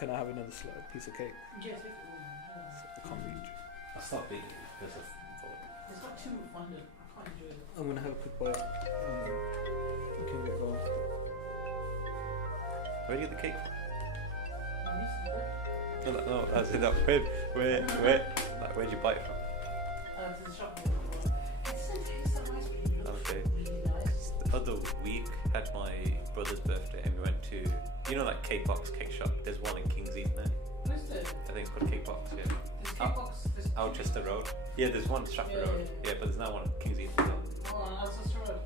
Can I have another piece of cake? Yeah, take it all, man. I can't reach. That's not big. There's a It's got too fondant. I can't enjoy it. I'm gonna have a quick bite. We can get going. Where do you get the cake? No, this is good. No, that's enough. Where'd you buy it from? To the shop. It doesn't taste that nice, but it looks Okay. really nice. The other week had my brother's birthday and we went to, you know, like Cake Box cake shop. There's one in King's Eden there. What is it? I think it's called Cake Box. Yeah. This cake box. This Alchester Road. Yeah, there's one Stratford Yeah, Road. yeah. Yeah, but there's now one in King's Eden as well. Oh, that's just right.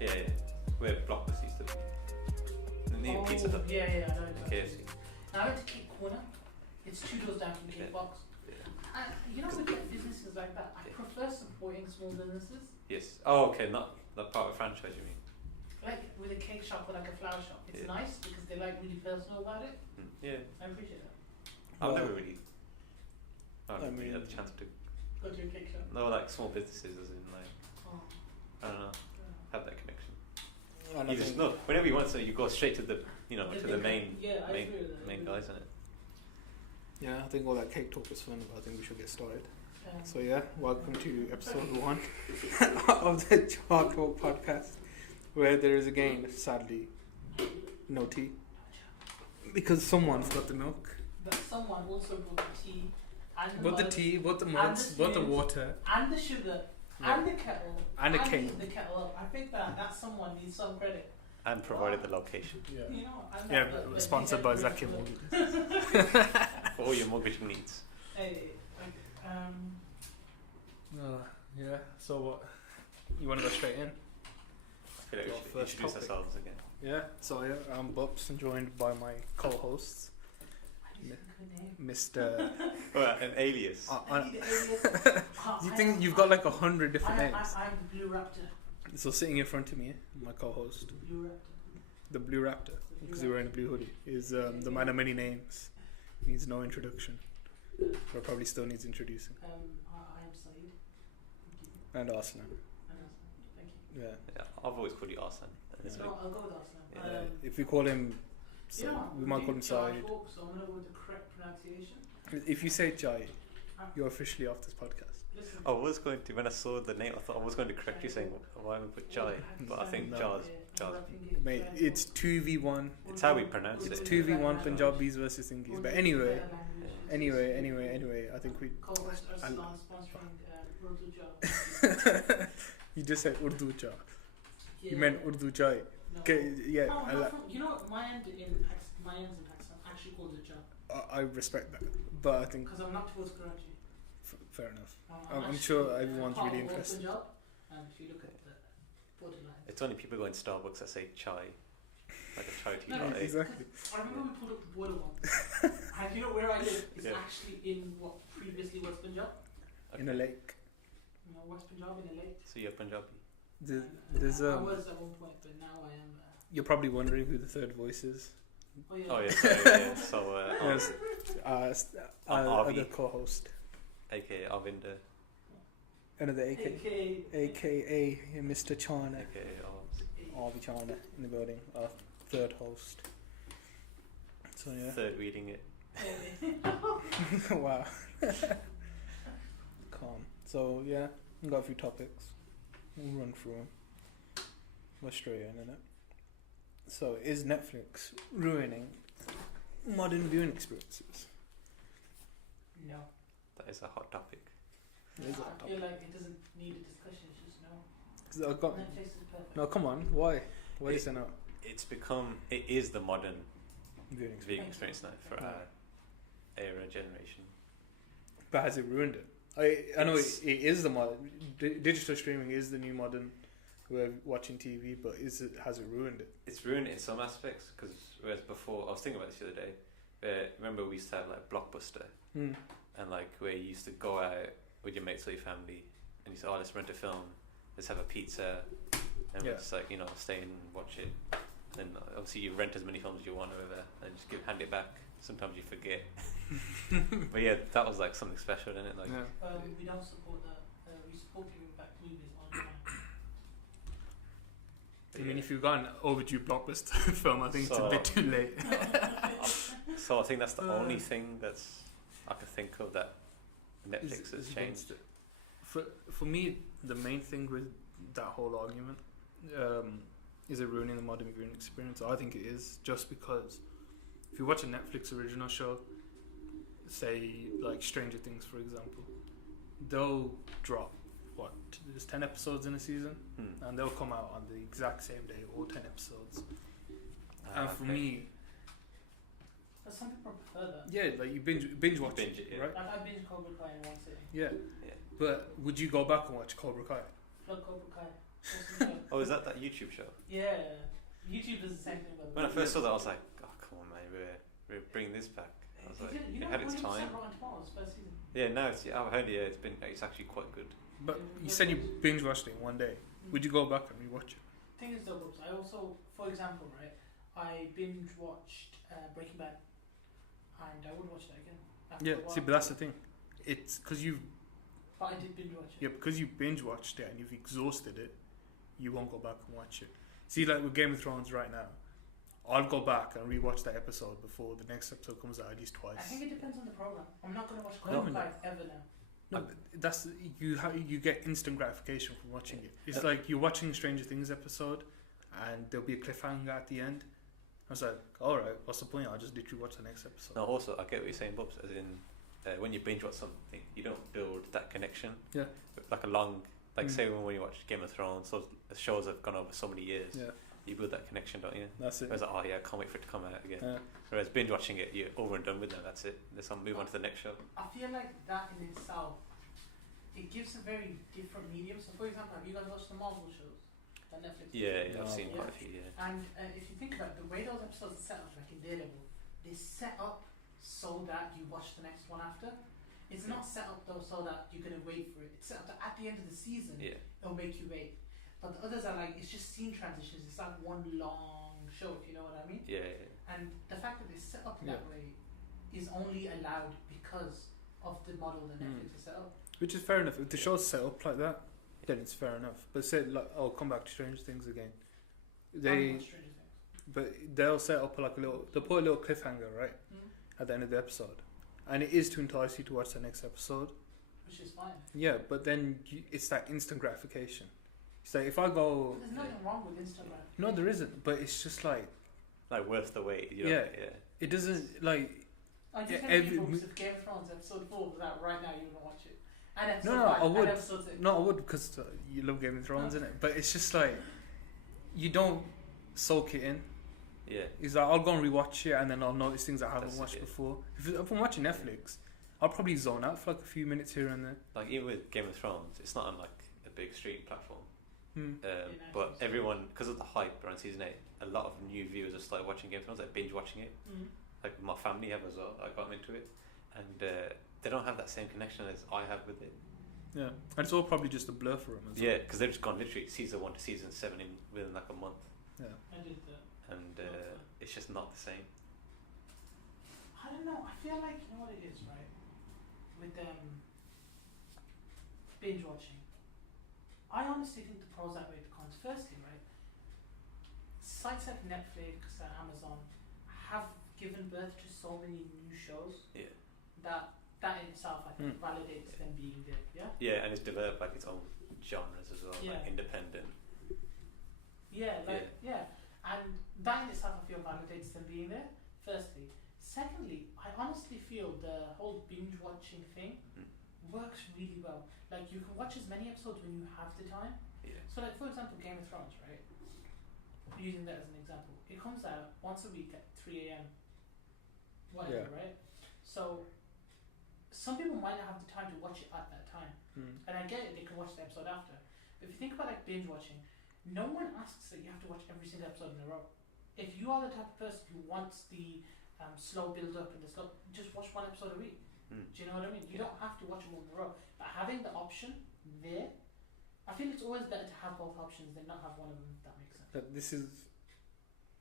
Yeah. Where Blockbuster used to be. And the Pizza Hut. Yeah, I know. KFC. Now I went to Cake Corner. It's 2 doors down from Cake Yeah. Box. You know, we get businesses like that. I prefer supporting small businesses. Yes. Oh, okay. Not part of a franchise, you mean? Like with a cake shop or like a flower shop. It's Yeah. nice because they're like really personal about it. Yeah. I appreciate that. I've Well, never really. I haven't really had the chance to. Go to a cake shop. No, like small businesses, as in like Oh. I don't know, have that connection. And You just know whenever you want, so you go straight to the to the main Yeah, I agree with that. main guys in it. Yeah, I think all that cake talk was fun, but I think we should get started. Yeah. So yeah, welcome to episode 1 of the Chaa Talk Podcast, where there is again, sadly, no tea, because someone forgot the milk. But someone also brought the tea and the Bought the mug tea, bought the and mugs, the bought the spoons. water. and the sugar Yeah. and the kettle And a cake. the kettle up. I think that someone needs some credit. And provided the location Yeah. You know, and Yeah, that- but that- sponsored by that- Zaki that- Mortgages. for all your mortgaging needs. Hey, Yeah, so what? You want to go straight in? I feel like we Your should first introduce topic. ourselves again. Yeah, so yeah, I'm Bhups, joined by my co-hosts, good name. Mr. Well, an alias. You think you've got like 100 different names? I'm the Blue Raptor. So sitting in front of me, my co-host, The Blue Raptor. the Blue Raptor, because he's wearing a blue hoodie, is the man of many names. Needs no introduction, but probably still needs introducing. I'm Syed. Thank you. And Arsenal. Thank you. Yeah. Yeah, I've always called you Arsene. No, I'll go with Arsenal. Yeah. If we call him, You know, we might call him Chai Syed. Talk, so I'm gonna go with the correct pronunciation. If you say Chai, you're officially off this podcast. Listen. I was going to, when I saw the name, I thought I was going to correct you saying, why would we put Chai? But I think No. Chai's. Mate, it's 2v1. It's how we pronounce It's it. 2v1 Punjabis versus Singis. But anyway, I think we. Co-host I'll- Arslan sponsoring Urdu Job. You just said Urdu Cha. Yeah. You meant Urdu Chai. No. Okay, yeah, No, I, not from, you know what? My end in Pakistan actually called it job I respect that. But I think, because I'm not towards Karachi. fair enough. I'm actually, sure everyone's part really of interested. Punjab, and if you look at the borderline. It's only people going to Starbucks that say chai, like a chai tea No, latte. Exactly. I remember we pulled up the border once, and you know where I live is Yeah. actually in what previously was Punjab. In a lake. You know, West Punjab in a lake. So you're Punjabi. There's I was at one point, but now I am. You're probably wondering who the third voice is. Oh yeah. Oh yeah, sorry, yeah. So Yes, Arvi. other co-host. AKA Arvinder, Another AKA Mr. Chana. AKA Arvi Chana in the building. Our third host. So yeah. third reading it. Wow. Calm. So yeah, we got a few topics. We'll run through them. We're straight in, innit? So is Netflix ruining modern viewing experiences? No. That is a hot topic. It is a I hot feel topic. like it doesn't need a discussion. It's just no. 'Cause I got, Netflix is perfect. no, come on. Why? Why It- is it not It is the modern viewing experience? viewing experience now for our era generation. But has it ruined it? I know it is the modern. Digital streaming is the new modern way of watching TV, but has it ruined it? It's ruined in some aspects because whereas before, I was thinking about this the other day. Remember we used to have like Blockbuster Mm. and like where you used to go out with your mates or your family and you say, oh, let's rent a film, let's have a pizza, and Yeah. we'll just like stay and watch it. And obviously you rent as many films as you want or whatever, and just hand it back. Sometimes you forget. But yeah, that was like something special, isn't it? Like Yeah. We don't support that. We support giving back movies online. I mean, if you've got an overdue blockbuster film, I think it's a bit too late. So I think that's the only thing I can think of that Netflix has changed. For me, the main thing with that whole argument is it ruining the modern viewing experience? I think it is, just because if you watch a Netflix original show, say like Stranger Things for example, they'll drop there's 10 episodes in a season, and they'll come out on the exact same day, all 10 episodes. And for me, but some people prefer that. yeah, like you binge watch Binge it, yeah. right? Like I binge Cobra Kai in one sitting. Yeah. But would you go back and watch Cobra Kai? Love Cobra Kai. Awesome show. Oh, is that YouTube show? Yeah. YouTube does the same thing. When I first saw that, I was like, oh, come on, man, we're bringing this back. I was like, you it know, had its time. Rotten Tomatoes first season. Yeah, no, I've heard it's actually quite good. But you said you binge watched it in one day. Would you go back and rewatch it? Thing is though, Bhups, I also, for example, right, I binge watched Breaking Bad, and I would watch that again. Yeah, see, but that's the thing. It's because you. But I did binge watch it. Yeah, because you binge watched it and you've exhausted it, you won't go back and watch it. See, like with Game of Thrones right now, I'll go back and rewatch that episode before the next episode comes out at least twice. I think it depends on the program. I'm not going to watch No, Cobra Kai ever now. No, but that's you get instant gratification from watching it. It's like you're watching Stranger Things episode, and there'll be a cliffhanger at the end. I was like, all right, what's the point? I'll just literally watch the next episode. No, also I get what you're saying, Bhups. As in, when you binge watch something, you don't build that connection. Yeah. Like say when you watch Game of Thrones, those shows have gone over so many years. Yeah. You build that connection, don't you? That's it. Whereas like, oh yeah, I can't wait for it to come out again. Yeah. Whereas binge watching it, you're over and done with now. That's it. Let's move on to the next show. I feel like that in itself, it gives a very different medium. So, for example, have you guys watched the Marvel shows that Netflix? Yeah, I've seen Yeah. quite a few. Yeah. And if you think about it, the way those episodes are set up, like in Daredevil, they set up so that you watch the next one after. It's not set up though so that you're gonna wait for it. It's set up that at the end of the season, it'll make you wait. But the others are like, it's just scene transitions. It's like one long show, if you know what I mean. Yeah. And the fact that they set up that way is only allowed because of the model that Netflix has set up. Which is fair enough. If the show's set up like that, then it's fair enough. But say, like, I'll come back to Stranger Things again. But they'll set up like they'll put a little cliffhanger, right, at the end of the episode, and it is to entice you to watch the next episode. Which is fine. Yeah, but then it's that instant gratification. So if I go, there's nothing wrong with Instagram. No, there isn't. But it's just like worth the wait. You know? Yeah. It doesn't like. I just if Game of Thrones episode 4 was out right now, you wouldn't watch it. And episode No, 5, I would. and episode 6. No, I would because you love Game of Thrones, innit? But it's just like you don't soak it in. Yeah. It's like I'll go and rewatch it, and then I'll notice things I haven't That's watched it. before. If I'm watching Netflix, I'll probably zone out for like a few minutes here and there. Like even with Game of Thrones, it's not on like a big streaming platform. But so. everyone, because of the hype around season 8, a lot of new viewers have started watching Game of Thrones, like binge watching it. Like my family have as well. I got them into it, and they don't have that same connection as I have with it. Yeah, and it's all probably just a blur for them as well. Yeah, because they've just gone literally season 1 to season 7 within like a month. Yeah. I did that. And it's just not the same. I don't know. I feel like, you know what it is, right? With binge watching. I honestly think the pros outweigh the cons. Firstly, right, sites like Netflix and Amazon have given birth to so many new shows that in itself I think validates them being there. Yeah, and it's developed like its own genres as well, like independent. And that in itself I feel validates them being there. Firstly. Secondly, I honestly feel the whole binge watching thing works really well. Like you can watch as many episodes when you have the time. Yeah. So like for example Game of Thrones, right? Using that as an example. It comes out once a week at 3 AM. Whatever, right? So some people might not have the time to watch it at that time. And I get it, they can watch the episode after. But if you think about like binge watching, no one asks that you have to watch every single episode in a row. If you are the type of person who wants the slow build up and the slow, just watch one episode a week. Do you know what I mean? You don't have to watch them all in a row. But having the option there, I feel it's always better to have both options than not have one of them, if that makes sense.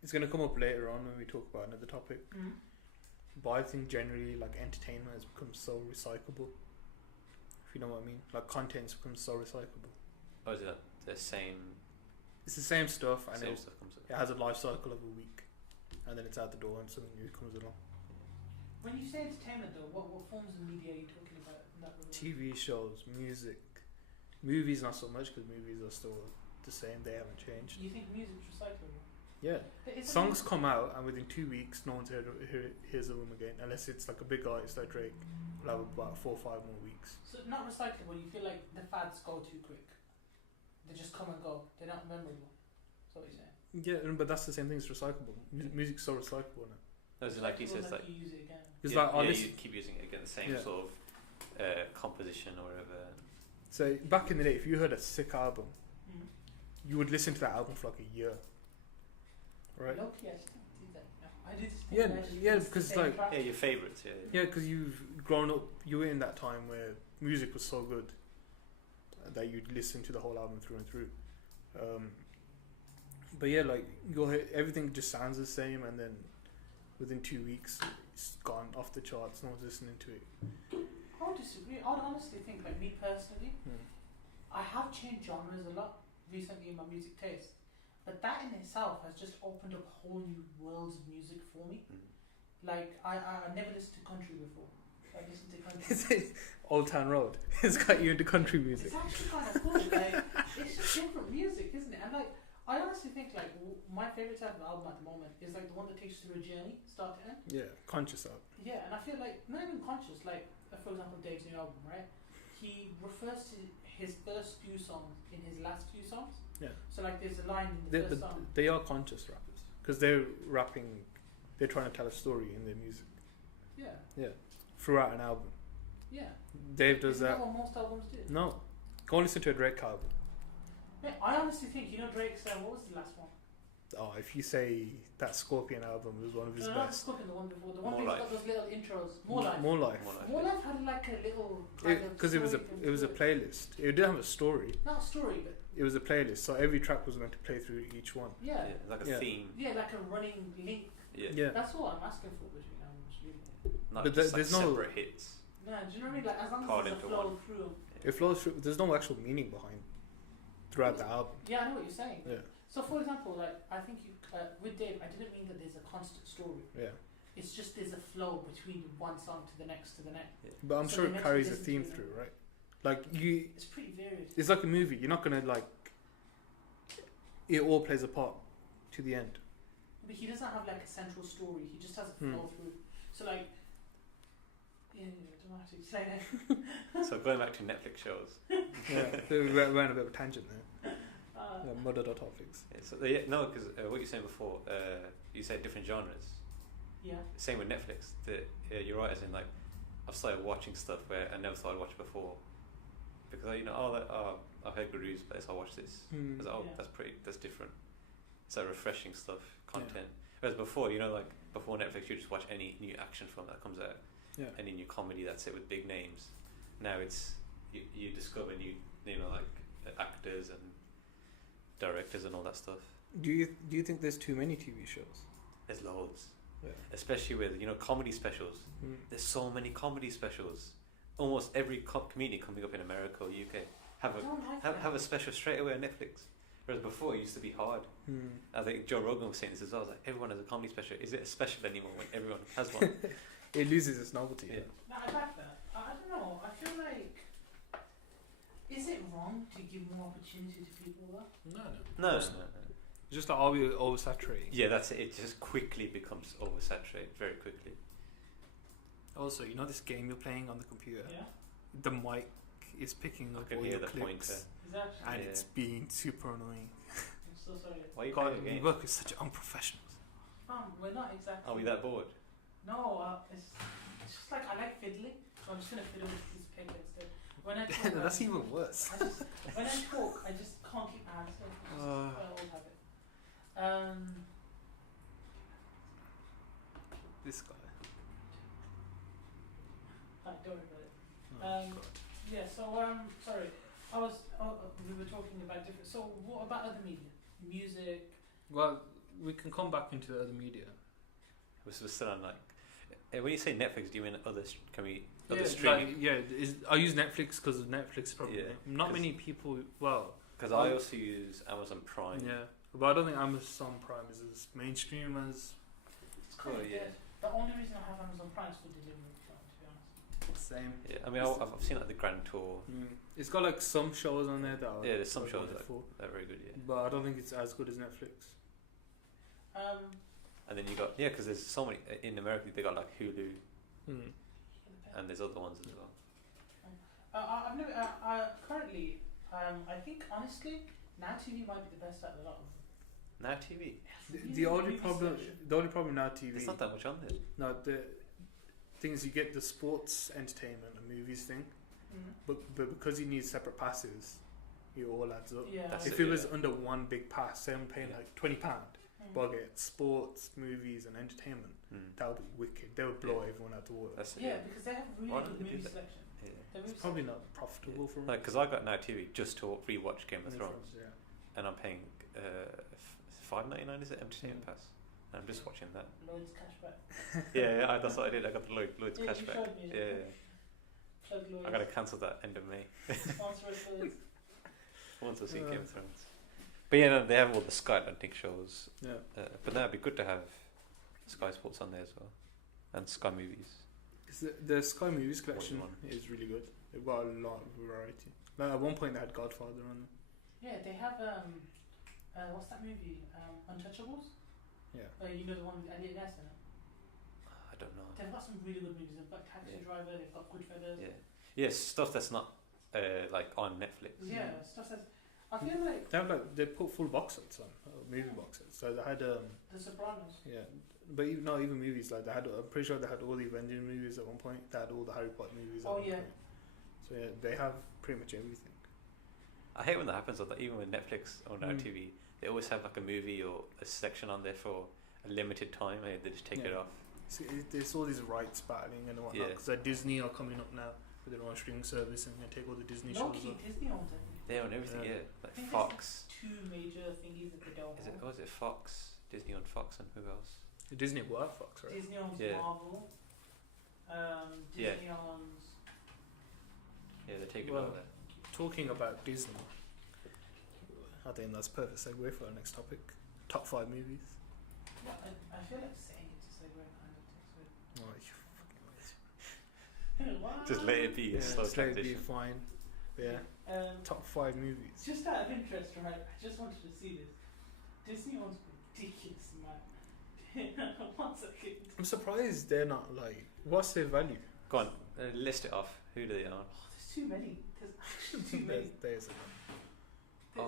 It's going to come up later on when we talk about another topic. But I think generally like entertainment has become so recyclable. If you know what I mean. Like content's become so recyclable. Oh, is it the same It's the same stuff, and Same stuff comes it has a life cycle of a week, and then it's out the door, and something new comes along. When you say entertainment, though, what forms of media are you talking about in that regard? TV shows, music, movies not so much because movies are still the same. They haven't changed. You think music's recyclable? Yeah. But isn't Songs it- come out, and within 2 weeks, no one's hears of them again, unless it's like a big artist like Drake. Will have about 4 or 5 more weeks. So not recyclable. You feel like the fads go too quick. They just come and go. They're not memorable. That's what you're saying. Yeah, but that's the same thing as recyclable. Music's so recyclable now. No, it's like he Recyclable, says, like you use it again. It's yeah, like, oh, yeah, listen, you keep using it again, the same Yeah. sort of composition or whatever. so back in the day, if you heard a sick album, Mm. you would listen to that album for like a year, right? Low-key, I still do that. I do this thing Yeah, where I just yeah, listen to because the same like- track. Yeah, your favourites. Yeah. Yeah, because you've grown up, you were in that time where music was so good that you'd listen to the whole album through and through. But yeah, like everything just sounds the same, and then within 2 weeks, it's gone off the charts. No one's listening to it. I would disagree. I would honestly think, like me personally, I have changed genres a lot recently in my music taste, but that in itself has just opened up whole new worlds of music for me. Like I never listened to country before. I listened to country. Old Town Road. It's got you into country music. It's actually kind of cool. Like it's just different music, isn't it? And like I honestly think like my favorite type of album at the moment is like the one that takes you through a journey, start to end. Yeah, conscious of. Yeah, and I feel like not even conscious. Like for example, Dave's new album, right? He refers to his first few songs in his last few songs. Yeah. So like there's a line in the first song. They are conscious rappers because they're rapping. They're trying to tell a story in their music. Yeah. Yeah, throughout an album. Yeah. Dave does Isn't that. that what most albums do? No, go listen to a Drake album. Mate, I honestly think Drake's what was the last one? Oh, if you say that Scorpion album was one of his No, not best. Scorpion, the one before. The one More where Life. he's got those little intros. More Life. More Life. More Life had like a little kind of Because it was a story it was a to playlist. It didn't have a story. Not a story, but It was a playlist, so every track was meant to play through each one. yeah. Yeah, like a Yeah. theme. Yeah, like a running link. Yeah. Yeah, That's all I'm asking for between albums, really. Not But just there's like no- separate hits. No, do you know what I mean? Like as long Caught as there's a into flow one. through. it flows through. There's no actual meaning behind throughout the album. Yeah, I know what you're saying. Yeah, So for example, like I think you with Dave, I didn't mean that there's a constant story. yeah. It's just there's a flow between one song to the next to the next. But I'm So sure the it next carries you a listen theme to it. through, right? Like you, It's pretty varied. it's like a movie. You're not gonna like. It all plays a part to the end. But he doesn't have like a central story. He just has a flow through. So like, yeah, I don't have to explain it. So going back to Netflix shows. Yeah, we went on a bit of a tangent there. Yeah, muddled our topics. Yeah, so yeah, no, because what you were saying before, you said different genres. Yeah. Same with Netflix. You're right, as in like I've started watching stuff where I never thought I'd watch before, because I've heard good reviews, but I'll watch this. I was like, oh, Yeah. that's different. It's like refreshing stuff, content. Whereas before, like before Netflix, you just watch any new action film that comes out, any new comedy that's it with big names. Now it's you discover new, like actors and directors and all that stuff. Do you think there's too many TV shows? There's loads. Yeah. Especially with comedy specials. There's so many comedy specials. Almost every comedian coming up in America or UK have a special straight away on Netflix. Whereas before it used to be hard. I think Joe Rogan was saying this as well. I was like, everyone has a comedy special. Is it a special anymore when everyone has one? It loses its novelty. Yeah. No, I like that. I don't know. I feel like, is it wrong to give more opportunity to people though? No. It's just like, are we oversaturating? Yeah, that's it. It just quickly becomes oversaturated very quickly. Also, this game you're playing on the computer, Yeah. the mic is picking I up can all hear your the clicks, pointer. Is that? and Yeah. it's being super annoying. I'm so sorry. Why are you God, playing the we game? work with such unprofessionals. We're not exactly. Are we that bored? No, it's just like I like fiddling, so I'm just gonna fiddle with this paper instead. When I talk, That's even worse. when I talk, I just can't keep my hands still. It's just quite an old habit. This guy. Don't worry about it. Oh, God. Yeah. So sorry. We were talking about different. So what about other media? Music. Well, we can come back into the other media. We're still on like. When you say Netflix, do you mean other streaming? I use Netflix because of Netflix. Probably Yeah, not 'cause- many people. Well, Because I also use Amazon Prime. Yeah, but I don't think Amazon Prime is as mainstream as. It's kind of yeah. dead. The only reason I have Amazon Prime is for delivery, to be honest. Same. Yeah, I mean, I've seen like the Grand Tour. It's got like some shows on there that are Yeah, there's some like shows wonderful, that are very good. Yeah. but I don't think it's as good as Netflix. And then you got because there's so many in America. They got like Hulu, and there's other ones as well. I've never. Currently, I think honestly, Now TV might be the best out of a lot of them. Now TV. The only problem now TV. There's not that much on there. No, the thing is you get the sports, entertainment, and movies thing, but because you need separate passes, it all adds up. Yeah. That's If it was under one big pass, say I'm paying like £20, but I get sports, movies, and entertainment, that would be wicked. They would blow everyone out the water. That's it, Because they have really Why don't good they do movie that? selection. Yeah. It's probably not profitable for me. Like, because I got Now TV just to rewatch Game of Thrones, and I'm paying $5.99 is it entertainment pass, and I'm just watching that. Lloyd's cashback. That's what I did. I got the Lloyd's You cashback. showed me, Plug Lloyd's. I gotta cancel that end of May Sponsor us, Lloyd's. once I see Game of Thrones. But yeah, no, they have all the Sky Atlantic shows. Yeah. But that'd be good to have Sky Sports on there as well, and Sky Movies. The Sky Movies collection One. is really good. They've got a lot of variety. Like at one point they had Godfather on them. Yeah, they have what's that movie? Untouchables. Yeah. You know the one with Elliot Ness in it. I don't know. They've got some really good movies. They've got Taxi Driver. They've got Goodfellas. Yeah. Yes, stuff that's not like on Netflix. Yeah, stuff that's. I feel like They put full box sets on, movie box sets. So they had The Sopranos. yeah, but not even movies. Like they had, I'm pretty sure they had all the Avengers movies at one point. They had all the Harry Potter movies. At one point. So yeah, they have pretty much everything. I hate when that happens. Like, even with Netflix or Now TV, they always have like a movie or a section on there for a limited time, and they just take it off. There's all these rights battling and whatnot. Because Disney are coming up now with their own streaming service and they take all the Disney shows off. Disney owns everything. They own everything, I like think Fox. Two major thingies that they don't own. Was it Fox? Disney owned Fox, and who else? Disney what? Fox, right? Disney owns Marvel. Disney owns. Yeah, they're taking over that. Talking about Disney, I think that's a perfect segue for our next topic. Top 5 movies. Yeah, I feel like saying it to segue kind of takes it. Oh, you fucking What? Just let it be a slow just let it be transition. fine. But yeah, top 5 movies. Just out of interest, right? I just wanted to see this. Disney owns ridiculous amount. 1 second. I'm surprised they're not like. What's their value? Go on, list it off. Who do they own? There's too many. There's actually too many. There's Man.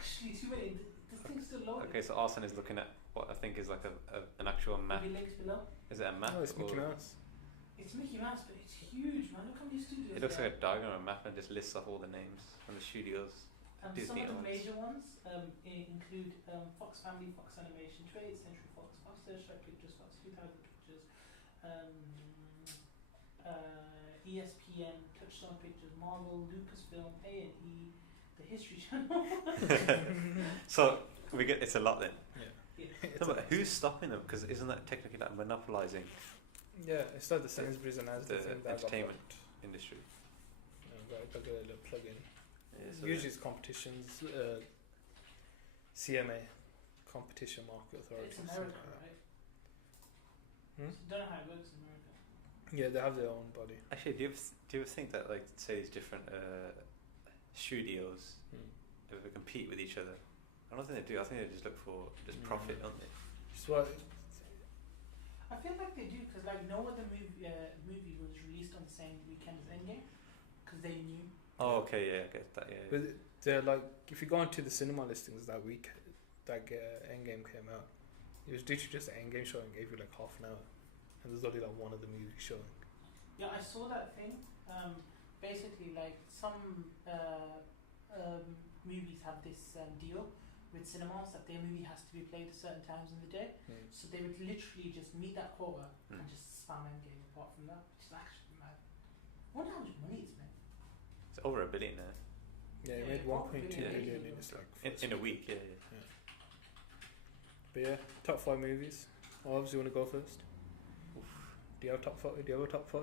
Actually too many. This thing's still loading. Okay, so Arson is looking at what I think is like an actual map. Maybe links below. Is it a map? Oh, it's Mickey Mouse. It's Mickey Mouse, but it's huge, man. Look how many studios. It looks like a diagram or a map and just lists off all the names and the studios. Disney some of the owns. major ones include Fox Family, Fox Animation, 20th Century Fox, Fox Searchlight Pictures, Fox 2000 Pictures, ESPN, Touchstone Pictures, Marvel, Lucasfilm, A&E, the History Channel. So it's a lot then. Yeah. No, but who's stopping them? Because isn't that technically like monopolizing Yeah, it's like the Sainsbury's and Asda the thing that got entertainment blocked. industry? Got a little plug in. Yeah, so Usually it's competitions, CMA, Competition Market Authority. It's America, something like right? Hmm? Don't know how it works in America. Yeah, they have their own body. actually, do you ever think that like say these different studios ever compete with each other? I don't think they do. I think they just look for just profit, don't they? Just what? I feel like they do because like no other movie was released on the same weekend as Endgame because they knew. Oh, okay, yeah, I get that. Yeah. But they're like, if you go onto the cinema listings that week, that Endgame came out, it was literally just an Endgame show and gave you like half an hour, and there's only like one of the movies showing. Yeah, I saw that thing. Basically, like some movies have this deal with cinemas that their movie has to be played at certain times in the day. So they would literally just meet that quota and just spam Endgame apart from that, which is actually mad. I wonder how much money it's made. It's over $1 billion now. Yeah, it Yeah, made 1.2 yeah. billion in its like In a week, yeah. But yeah, top 5 movies. Obviously, you want to go first? Do you have top 5? Do you have a top 5?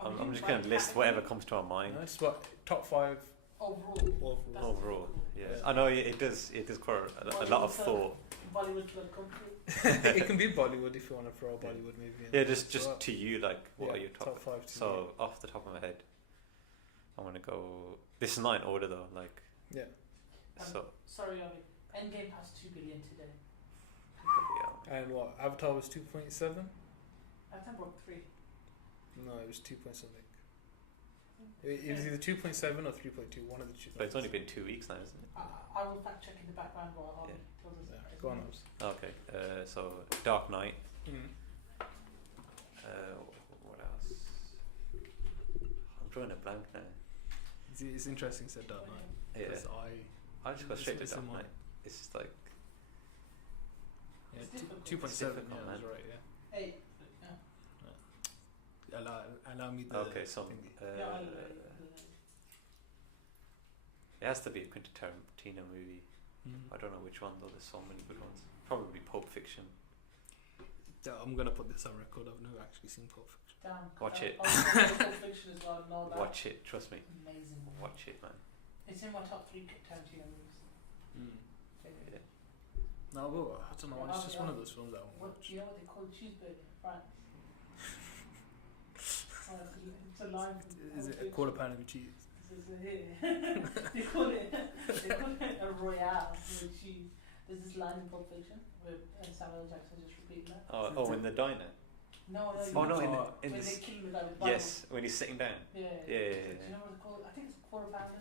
I'm just going to list whatever comes to our mind. Nice. What top 5 Overall. That's Overall, difficult. yeah. Yeah. I know it does quite a lot of thought. Bollywood like come through. It can be Bollywood if you want to throw a Bollywood movie in. Yeah, there just as well. to you, like, what are your top? five? To So off the top of my head, I'm gonna go. This is not in order though. Like, you. so Sorry, Arvi. Endgame has 2 billion today. yeah. And what? Avatar was 2.7. I think broke 3. No, it was 2 point something. It was either 2.7 or 3.2. One of the two. But it's only been 2 weeks now, isn't it? I will fact check in the background while Arvi tells us. Yeah. that. Go on, Abs. Okay. So Dark Knight. Mm. What else? I'm drawing a blank now. It's interesting, said Dark Knight. Yeah. 'Cause I just go straight to it's Dark in my- Knight. It's just like Yeah, It's difficult. 2.7. It's Yeah, difficult, that's man. right. Yeah. 8. Yeah. Allow me the. okay. So thingy. Yeah, it has to be a Quentin Tarantino movie. Mm. I don't know which one though. There's so many good ones. Probably Pulp Fiction. Yeah, I'm gonna put this on record. I've never actually seen Pulp Fiction. Damn. Watch it. I was Pulp Fiction as well. No, that Watch it. Trust me. amazing. movie. Watch it, man. It's in my top 3 Tarantino movies. Yeah. No, well, I don't know. It's just one of those films that I won't What watch. do you know what they call cheeseburger in France? It's a line from Is it a Pulp quarter Fiction. pound of cheese? They call it a royale with cheese. There's this line in Pulp Fiction where Samuel L. Jackson just repeating that. Oh, in the diner. No, Oh no, in when this. they kill the guy with Bible. Yes, when he's sitting down. Yeah. Yeah. Do you know what it's called? I think it's a quarter pounder.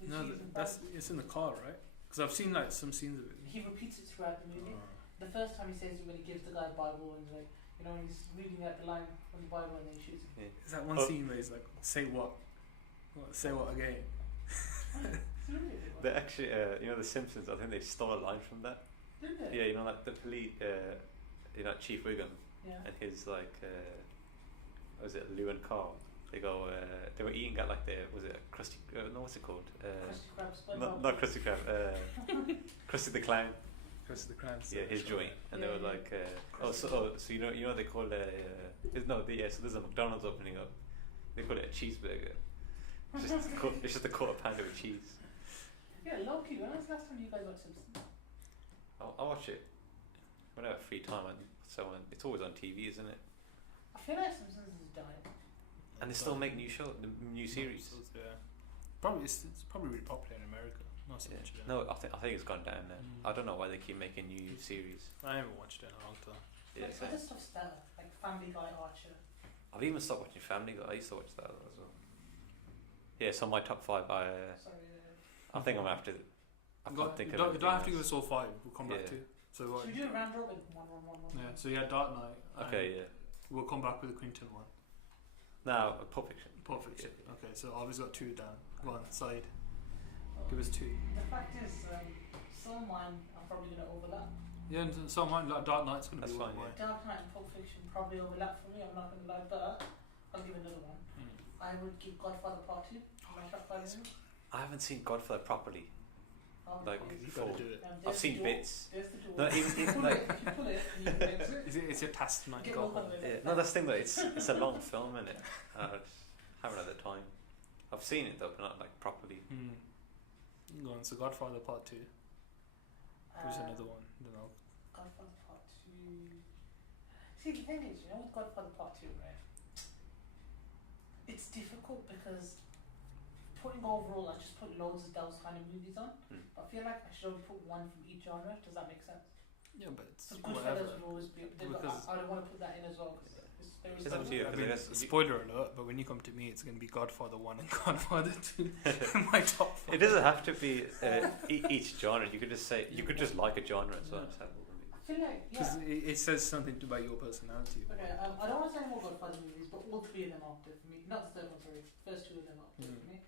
with No, cheese and that's bread. it's in the car, right? Because I've seen like some scenes of it. He repeats it throughout the movie. Oh. The first time he says it when he gives the guy a Bible and he's like, you know, when he's reading out the line from the Bible and then he shoots him. Is that one Oh. scene where he's like, "Say what? Say what again?" They actually, you know, The Simpsons. I think they stole a line from that. Did they? Yeah, you know, like the police, you know, Chief Wiggum Yeah. and his like, what was it Lou and Carl? They go, they were eating at like was it Krusty? No, what's it called? Krusty Krab, Not Krusty Krab. Krusty the Clown. Because the crowd. Yeah, his joint, and they Yeah, were yeah. like, so you know they call so there's a McDonald's opening up. They call it a cheeseburger. It's just a quarter pounder with cheese. Yeah, low key. When was the last time you guys watched Simpsons? I'll watch it when I have free time. It's always on TV, isn't it? I feel like Simpsons is dying. And they still make new series. Yeah. Probably it's probably really popular in America. Not so Yeah. much. Yeah. No, I think it's gone down now. Mm. I don't know why they keep making new series. I haven't watched it in a long time. Yeah, Like, so other stuff's better, like Family Guy, Archer. I've even stopped watching Family Guy. I used to watch that as well. Yeah, so my top 5. Sorry. I think I'm after. I can't think of. You don't have to anything give us all 5. We'll come back Yeah. to. So what? Should we do a round robin? One. Yeah. So you had Dark Knight. else. Okay, yeah. We'll come back with the Quentin one. Now, Pulp Fiction. Pulp Fiction. Yeah. Okay. So Arvi's got 2 down. Go on, Syed. Give us 2. The fact is, some of mine are probably going to overlap. Yeah, and so mine like Dark Knight's gonna That's be fine, one of mine. Dark Knight and Pulp Fiction probably overlap for me, I'm not going to lie, but I'll give another one. I would give Godfather Part 2. My top 5 movies. I haven't seen Godfather properly. I'll Like, give You you. gotta full. do it. There's I've the seen door, bits. There's the door. No, even If you like. pull it, and you can exit. It's your task tonight. Get Go over on. it. Yeah, no, that's the thing though. It's a long film, isn't it? I just haven't had the time. I've seen it though, but not like properly. Go on. So Godfather Part 2. Who's another one? Then I'll. Godfather Part 2. See, the thing is, you know, with Godfather Part 2, right? It's difficult because putting overall, I just put loads of those kind of movies on. But I feel like I should only put one from each genre. Does that make sense? Yeah, but it's So whatever. Goodfellas would always be. Because- I don't want to put that in as well. 'Cause it's very It's up to you. I because mean, I guess spoiler alert, but when you come to me, it's going to be Godfather 1 and Godfather 2. My top 5. It doesn't have to be each genre. You could just say you could just like a genre as well. Yeah. Just have all of it. I feel like, Because yeah. it says something about your personality. Okay, I don't want to say any more Godfather movies, but all 3 of them are up there for me. Not the third one, sorry. First 2 of them are up there for me.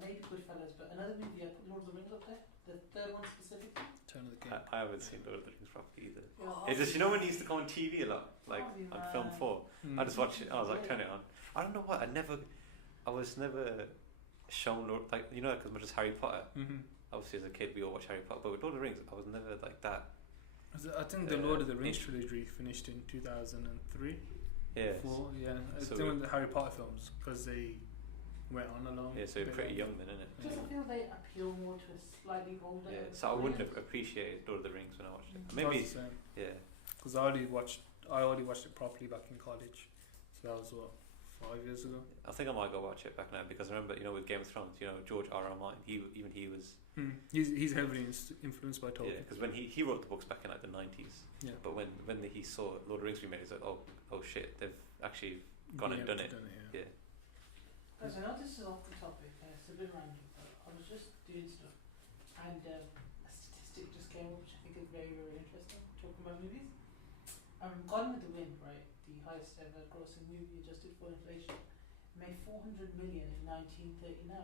Maybe Goodfellas, but another movie, I put Lord of the Rings up there. The third one specifically. Turn of the King. I haven't seen Lord of the Rings properly either. Yeah, It's just, you know, when it used to go on TV a lot, like Arvi, on Film man. 4. I just watched it. I was like, turn it on. I don't know what. I was never shown Lord, like, you know, because much as Harry Potter. Obviously, as a kid, we all watch Harry Potter, but with Lord of the Rings, I was never like that. I think the Lord of the Rings trilogy finished in 2003. Yeah. 4, yeah. I So think when the Harry Potter films, because went on along. Yeah, so you're pretty young then, isn't it? Just I feel they appeal more to a slightly older. Yeah, so I wouldn't have appreciated Lord of the Rings when I watched it. Maybe, yeah. Because I only watched it properly back in college. So that was what, 5 years ago. I think I might go watch it back now because I remember, with Game of Thrones, George R.R. Martin, he was. He's heavily influenced by Tolkien. Yeah, because when he wrote the books back in like the 90s. Yeah. But when he saw Lord of the Rings remade, he's like, oh shit, they've actually gone and done it. Yeah. Guys, I know this is off the topic, it's a bit random, but I was just doing stuff and a statistic just came up which I think is very, very interesting, talking about movies. Gone with the Wind, right, the highest ever grossing movie adjusted for inflation, made 400 million in 1939.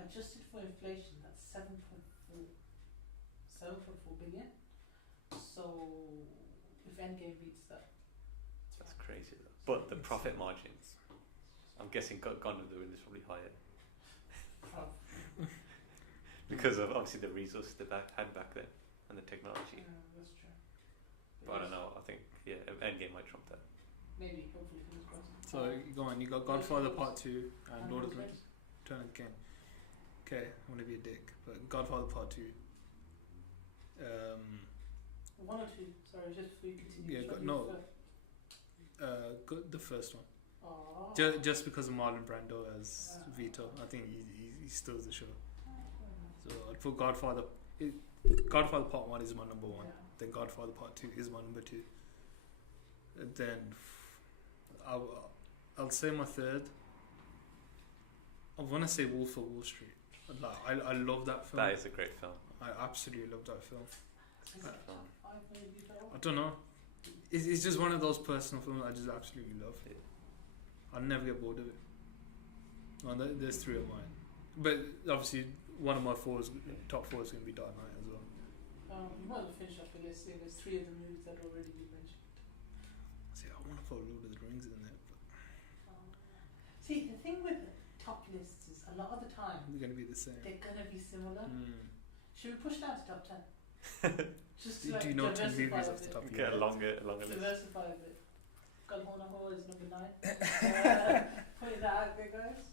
Adjusted for inflation, that's 7.4 billion. So if Endgame beats that, that's crazy though. But the profit margins, I'm guessing Gone with the Wind is probably higher. Because of obviously the resources they had back then and the technology. Yeah, that's true. But I don't know, I think Endgame might trump that. Maybe, hopefully, fingers crossed. So go on, you got Godfather Part 2 and Lord of the Rings. Turn again. Okay, I'm gonna be a dick, but Godfather Part 2. 1 or 2? Sorry, just before you continue. The first one. Aww. Just because of Marlon Brando as Vito, I think he steals the show. So I'd put Godfather Part 1 is my number 1. Yeah. Then Godfather Part 2 is my number 2. And then I'll say my third. I want to say Wolf of Wall Street. I love that film. That is a great film. I absolutely love that film. I don't know. It's just one of those personal films I just absolutely love. I'll never get bored of it. Well, there's 3 of mine. But obviously, one of my top 4 is going to be Dark Knight as well. You might as well finish off the list. There's 3 of the movies that already been mentioned. See, I want to put Lord of the Rings in there. See, the thing with top lists is a lot of the time They're going to be the same. they're going to be similar. Should we push down to top 10? Just to Do you know 10 diversify movies a off the bit. top of your Get head? a longer list. Diversify a bit. Galhona is number 9. Putting that out there, guys.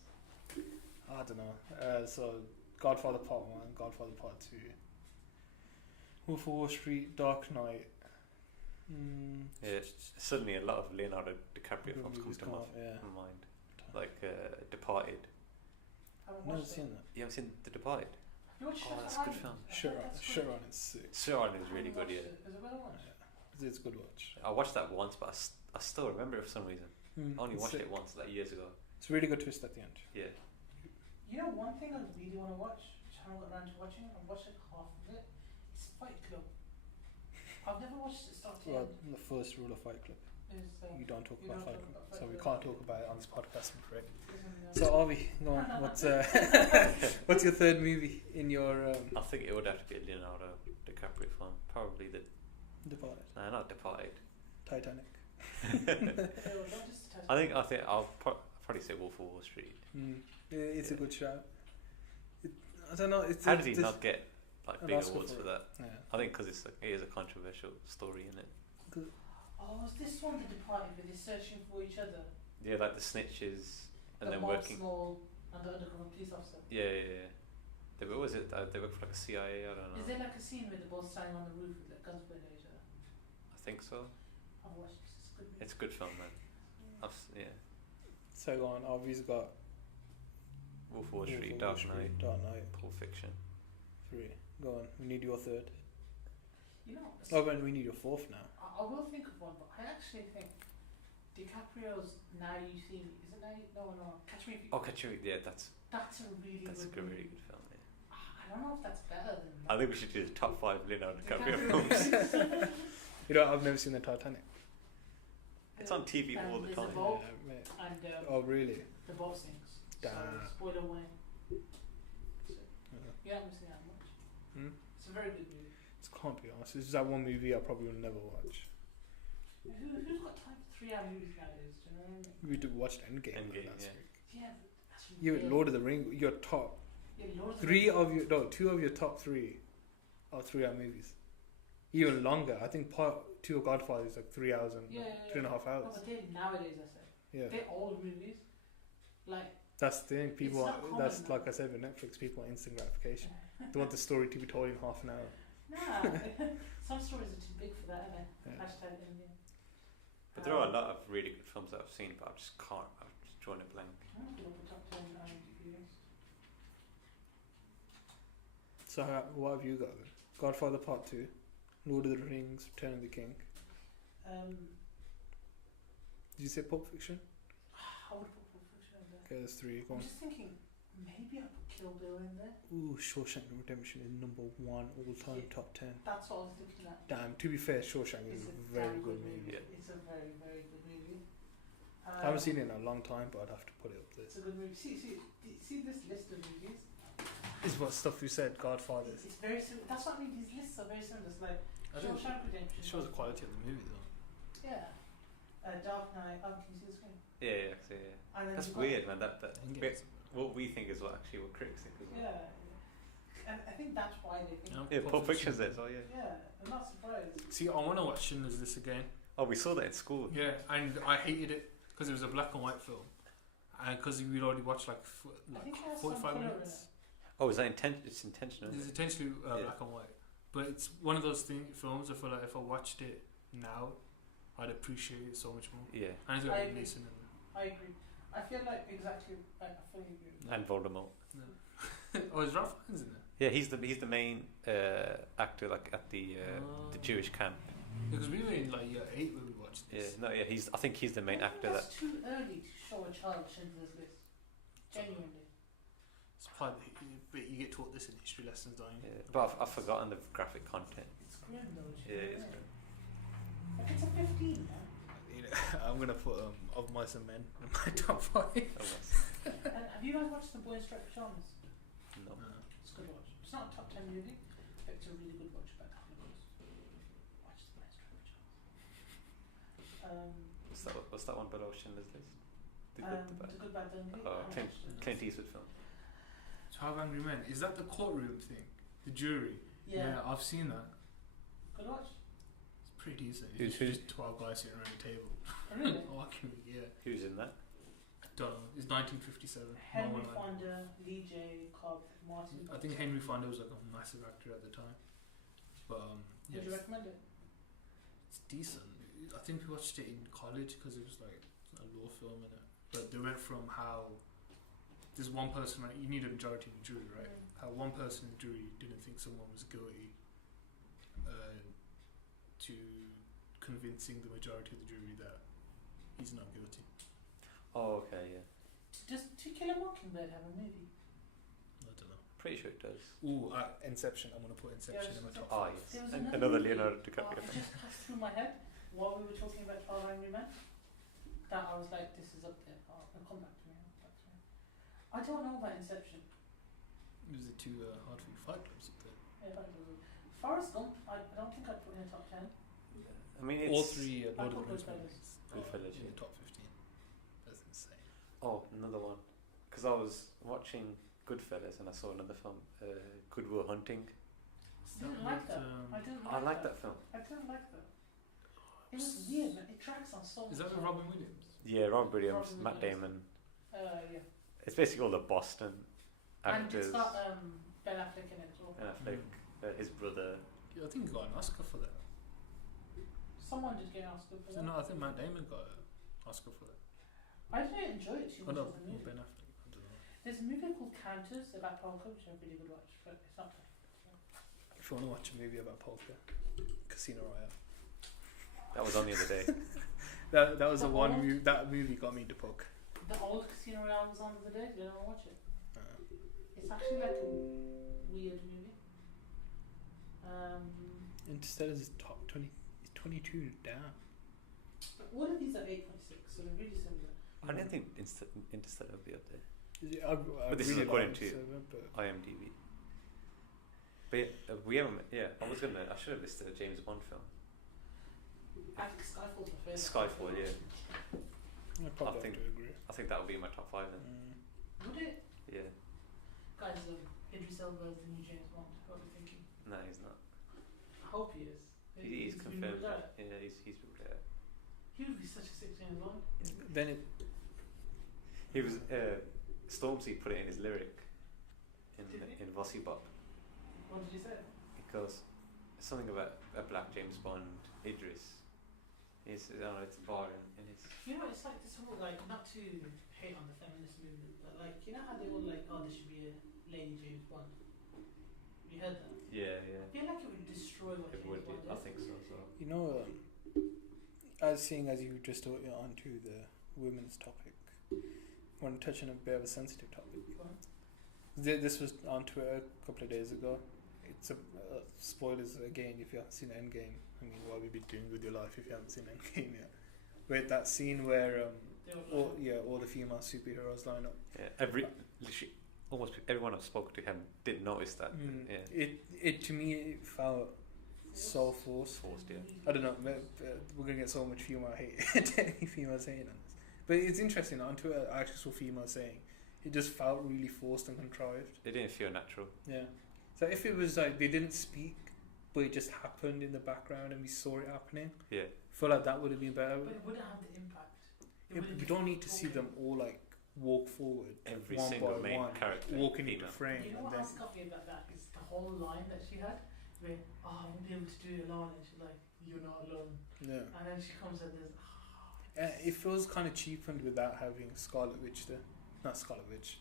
I don't know. So, Godfather Part 1, Godfather Part 2, Wolf of Wall Street, Dark Knight. Yeah, suddenly a lot of Leonardo DiCaprio films come to my mind. Like Departed. Haven't Never watched seen it. that. You haven't seen The Departed? Have you watched That's a good film. Sharon is sick. Sharon is really good, yeah. Is it well watched? It's a good watch. I watched that once, but I still remember it for some reason. I only watched it once, like years ago. It's a really good twist at the end. Yeah. You know, one thing I really want to watch, which I haven't got around to watching, I've watched like half of it, is Fight Club. I've never watched it start to Well, end. the first rule of Fight Club. Is, You don't talk you about don't Fight talk Club. about Fight So we Club. can't talk about it on this podcast, I'm afraid. isn't, So Arvi, go on. What's your third movie in your I think it would have to be a Leonardo DiCaprio film. Probably Departed? No, not Departed. Titanic. I think I'll probably say Wolf of Wall Street. It's a good shout. I don't know. How did he not get like an big Oscar awards for for it? that? Yeah. I think because it is a controversial story, isn't it? Oh, was this one The Departed where they're searching for each other? Yeah, like the snitches and the then Mark working. Small and the undercover police officer. Yeah. What was it? They work for like a CIA. I don't know. Is there like a scene where they're both standing on the roof with like guns pointed at each other? I think so. I've watched this. It's good. It's a good film, man. Yeah. So go on. Arvi's got Wolf of Wall Street, Wolf of Wall Dark Street, Knight, Dark Knight. Pulp Fiction. 3. Go on. We need your third. You know, Oh, but we need your fourth now. I will think of one, but I actually think DiCaprio's Now You See Me. Is it Now You? No. Catch Me If You Oh, Catch Me. Yeah, that's a really a good good, movie. really good film. Yeah. I don't know if that's better than I think we should do the top 5 Leonardo DiCaprio DiCaprio. films. You know, I've never seen the Titanic. It's on TV all the There's time. a Boat Yeah, mate. and Oh, really? the boat sinks. So, Damn. spoiler warning. So, Yeah. you haven't seen that much. It's a very good movie. It can't be honest. It's that one movie I probably will never watch. Who's got time for 3-hour movies nowadays? Do you know what I mean? We watched Endgame Endgame, last yeah. week. Yeah, but that's You really Lord of the Ring. Your top Lord of the 3 Rings. of your 2 of your top 3 are 3-hour movies. Even longer. I think part 2 of Godfather is like 3 hours and 3.5 No, hours. but they're nowadays, I said. Yeah. They're old movies. Like, That's the thing. People, not common that's now. like I said with Netflix. People want instant gratification. They want the story to be told in half an hour. Nah, some stories are too big for that, aren't they? Yeah. Hashtag Indian. But there are a lot of really good films that I've seen, but I just can't. I've just drawn a blank. I'm gonna put top 10 IMDb list. So what have you got then? Godfather Part 2, Lord of the Rings, Return of the King. Did you say Pulp Fiction? I would put Pulp Fiction in there. Okay, there's 3. Go I'm on. just thinking, maybe I put Kill Bill in there. Ooh, Shawshank Redemption is number 1 all-time Yeah. top 10. That's what I was looking at. Damn, to be fair, Shawshank is It's a a very damn good movie. Yeah. It's a very, very good movie. I haven't seen it in a long time, but I'd have to put it up there. It's a good movie. See this list of movies? Is what stuff you said, Godfathers. It's very similar. That's what I mean. These lists are very similar. It's like I think Shawshank Redemption. it shows the quality of the movie though. Yeah. Dark Knight. Oh, can you see the screen? Yeah, actually, yeah. And then That's you've got- weird, man. That Endgame's what we think is what actually what critics think as well. Yeah. And I think that's why they think. Yeah. Yeah, Pulp Fiction's there as well. Yeah. Yeah. I'm not surprised. See, I want to watch Schindler's List again. Oh, we saw that in school. Yeah, and I hated it because it was a black and white film, and because we'd already watched like I think it has some 45 colour in minutes. Oh, is that It's intentional. It's Isn't it? intentionally Yeah. black and white, but it's one of those films. I feel like if I watched it now, I'd appreciate it so much more. Yeah. And it's I got agree. Mason in I agree. I feel like exactly. I fully agree. with you. And Voldemort. it. Oh, is Ralph Fiennes in there? Yeah, he's the main actor like at the Jewish camp. Because we were in like year 8 when we watched Yeah, this. no, yeah, I think he's the main I think actor that's too early to show a child Schindler's List. Genuinely. It's part of but you get taught this in history lessons, don't you? Yeah, but I've forgotten the graphic content. It's grim though. Yeah, it's grim. Like it's a 15, man. You know, I'm gonna put Of Mice and Men in my top 5. And have you guys watched The Boy in Striped Pajamas? No. It's a good watch. It's not a top 10 movie, but it's a really good watch about the boys. Watch The Boy in Striped Pajamas. What's that one below Schindler's List? The The Good, Bad, the Ugly. Oh, I Clint, watched it. Clint Eastwood film. 12 Angry Men. Is that the courtroom thing? The jury? Yeah. I've seen that. Good watch. It's pretty decent. Who's- It's just 12 guys sitting around a table. Really? Arguing, yeah. Who's in that? Don't know. It's 1957. Henry No one Fonda, Lee J. Cobb, Martin. I think Henry Fonda was like a massive actor at the time. But yeah, Would you recommend it? it's decent. I think we watched it in college because it was like a law film in it. But they went from how there's one person, right? You need a majority in the jury, right? How one person in the jury didn't think someone was guilty, to convincing the majority of the jury that he's not guilty. Oh, okay, yeah. Does To Kill a Mockingbird have a movie? I don't know. Pretty sure it does. Ooh, Inception. I'm gonna put Inception in my top. Oh, There yes. was Another movie, Leonardo DiCaprio it film. just passed through my head while we were talking about 12 Angry Men. That I was like, this is up there. It'll come back to me. I don't know about Inception. Was it too hard for you? Fight Club's up there. Yeah, that was it. Forrest Gump, I don't think I'd put in the top 10. I mean, it's All 3 I Lord of put the Rings Goodfellas. movies Goodfellas, in yeah. the top 15. That's insane. Oh, another one. Because I was watching Goodfellas and I saw another film, Good Will Hunting. I didn't like that. I didn't I like that film. I didn't like that. It was weird, man. It drags on so much. Is that with Robin Williams? Yeah, Robin Williams, Robin Matt Williams. Damon. Yeah. It's basically all the Boston And actors. it's got Ben Affleck in it as well. And I think his brother. Yeah, I think he got an Oscar for that. Someone did get an Oscar for that. No, I think Matt Damon got an Oscar for that. I didn't enjoy it too Oh much no, as a movie. Ben Affleck. I don't know. There's a movie called Counters about poker, which I really good watch, but it's not. If you wanna watch a movie about poker, Casino Royale. That was on the other day. That was The the one old- movie. That movie got me into poker. The old Casino Royale was on the other day. Did anyone watch it? Uh, It's actually like a weird movie. Interstellar's top 20. It's 22 down. All of these are 8.6, so they're really similar. I don't think Interstellar will be up there. Is it, I But this is really according like to Interstellar, but IMDb. But yeah, we haven't. Yeah, I should have listed a James Bond film. I think Skyfall's my favourite. Skyfall, yeah. I probably think- have to agree. I think that would be in my top 5 then. Would it? Yeah. Guys, Idris Elba is the new James Bond. What are we thinking? No, he's not. I hope he is. He's been confirmed. ruled out. Yeah, he's ruled out. He would be such a 16 years old. Then it. He was Stormzy put it in his lyric Did he? in Vossi Bop. What did you say? It goes something about a black James Bond, Idris. I don't know, it's a bar in his. You know, it's like this whole, like, not to hate on the feminist movement, but like, you know how they were like, oh, there should be a lady James Bond. You heard that? Yeah. I feel like it would destroy what It James would be. Bond I is. think so as well. You know, as you just onto the women's topic, I want to touch on a bit of a sensitive topic. Go on. This was on Twitter a couple of days ago. It's a spoilers again if you haven't seen Endgame. I mean, what have you been doing with your life if you haven't seen Endgame yet? With that scene where all the female superheroes line up. Yeah, literally, almost everyone I've spoken to him didn't notice that. Yeah. It to me it felt so forced. Yeah. I don't know. We're gonna get so much female hate. Any females hating on this, but it's interesting. On Twitter, I actually saw females saying it just felt really forced and contrived. It didn't feel natural. Yeah. So if it was like they didn't speak, but it just happened in the background and we saw it happening, Yeah. I feel like that would have been better. But it wouldn't have the impact. Yeah, but we don't need to see them all like walk forward Every one single by main one, character. walking into female. frame, You know and what then else got me about that is the whole line that she had, where I won't be able to do it alone, and she's like, "You're not alone," yeah. and then she comes and there's. It feels kind of cheapened without having Scarlet Witch there. Not Scarlet Witch,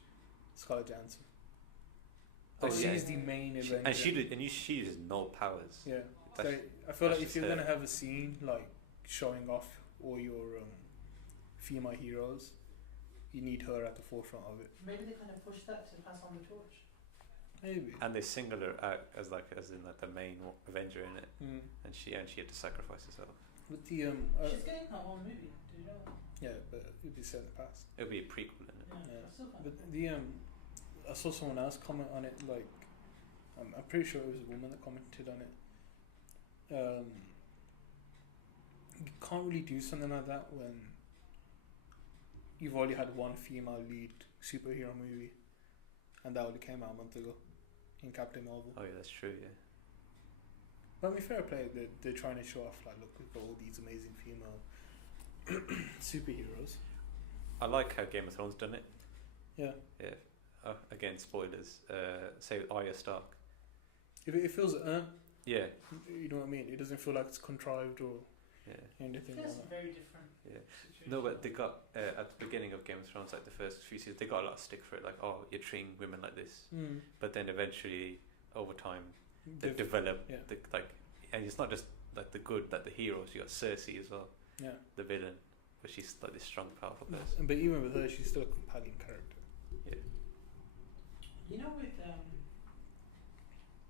Scarlett Johansson. Oh, Like yeah. she's the main Avenger. And she uses no powers. Yeah. That's- So I feel like that's if you're just her. gonna have a scene like showing off all your female heroes, you need her at the forefront of it. Maybe they kind of pushed that to pass on the torch. Maybe. And they single her out as in the main Avenger in it, Mm. and she had to sacrifice herself. With the She's getting her own movie. Do you know that? yeah, but it'd be set in the past. It would be a prequel in it. Yeah. Yeah. That's still kind But the I saw someone else comment on it. Like, I'm pretty sure it was a woman that commented on it. You can't really do something like that when you've already had one female lead superhero movie, and that only came out a month ago in Captain Marvel. Oh yeah, that's true. Yeah. But I mean, fair play. They're trying to show off like, look, we've got all these amazing female superheroes. I like how Game of Thrones done it. Yeah. Yeah. Again, spoilers. Say Arya Stark. It feels Yeah. you know what I mean. It doesn't feel like it's contrived or Yeah. anything of. like It's that. very different. Yeah. Situation. No, but they got at the beginning of Game of Thrones, like the first few seasons, they got a lot of stick for it. Like, oh, you're treating women like this. Mm. But then eventually, over time, they They've- develop yeah. and it's not just like the good, like the heroes. You got Cersei as well, Yeah. the villain, but she's like this strong, powerful person. But even with her, she's still a compelling character. Yeah. You know, with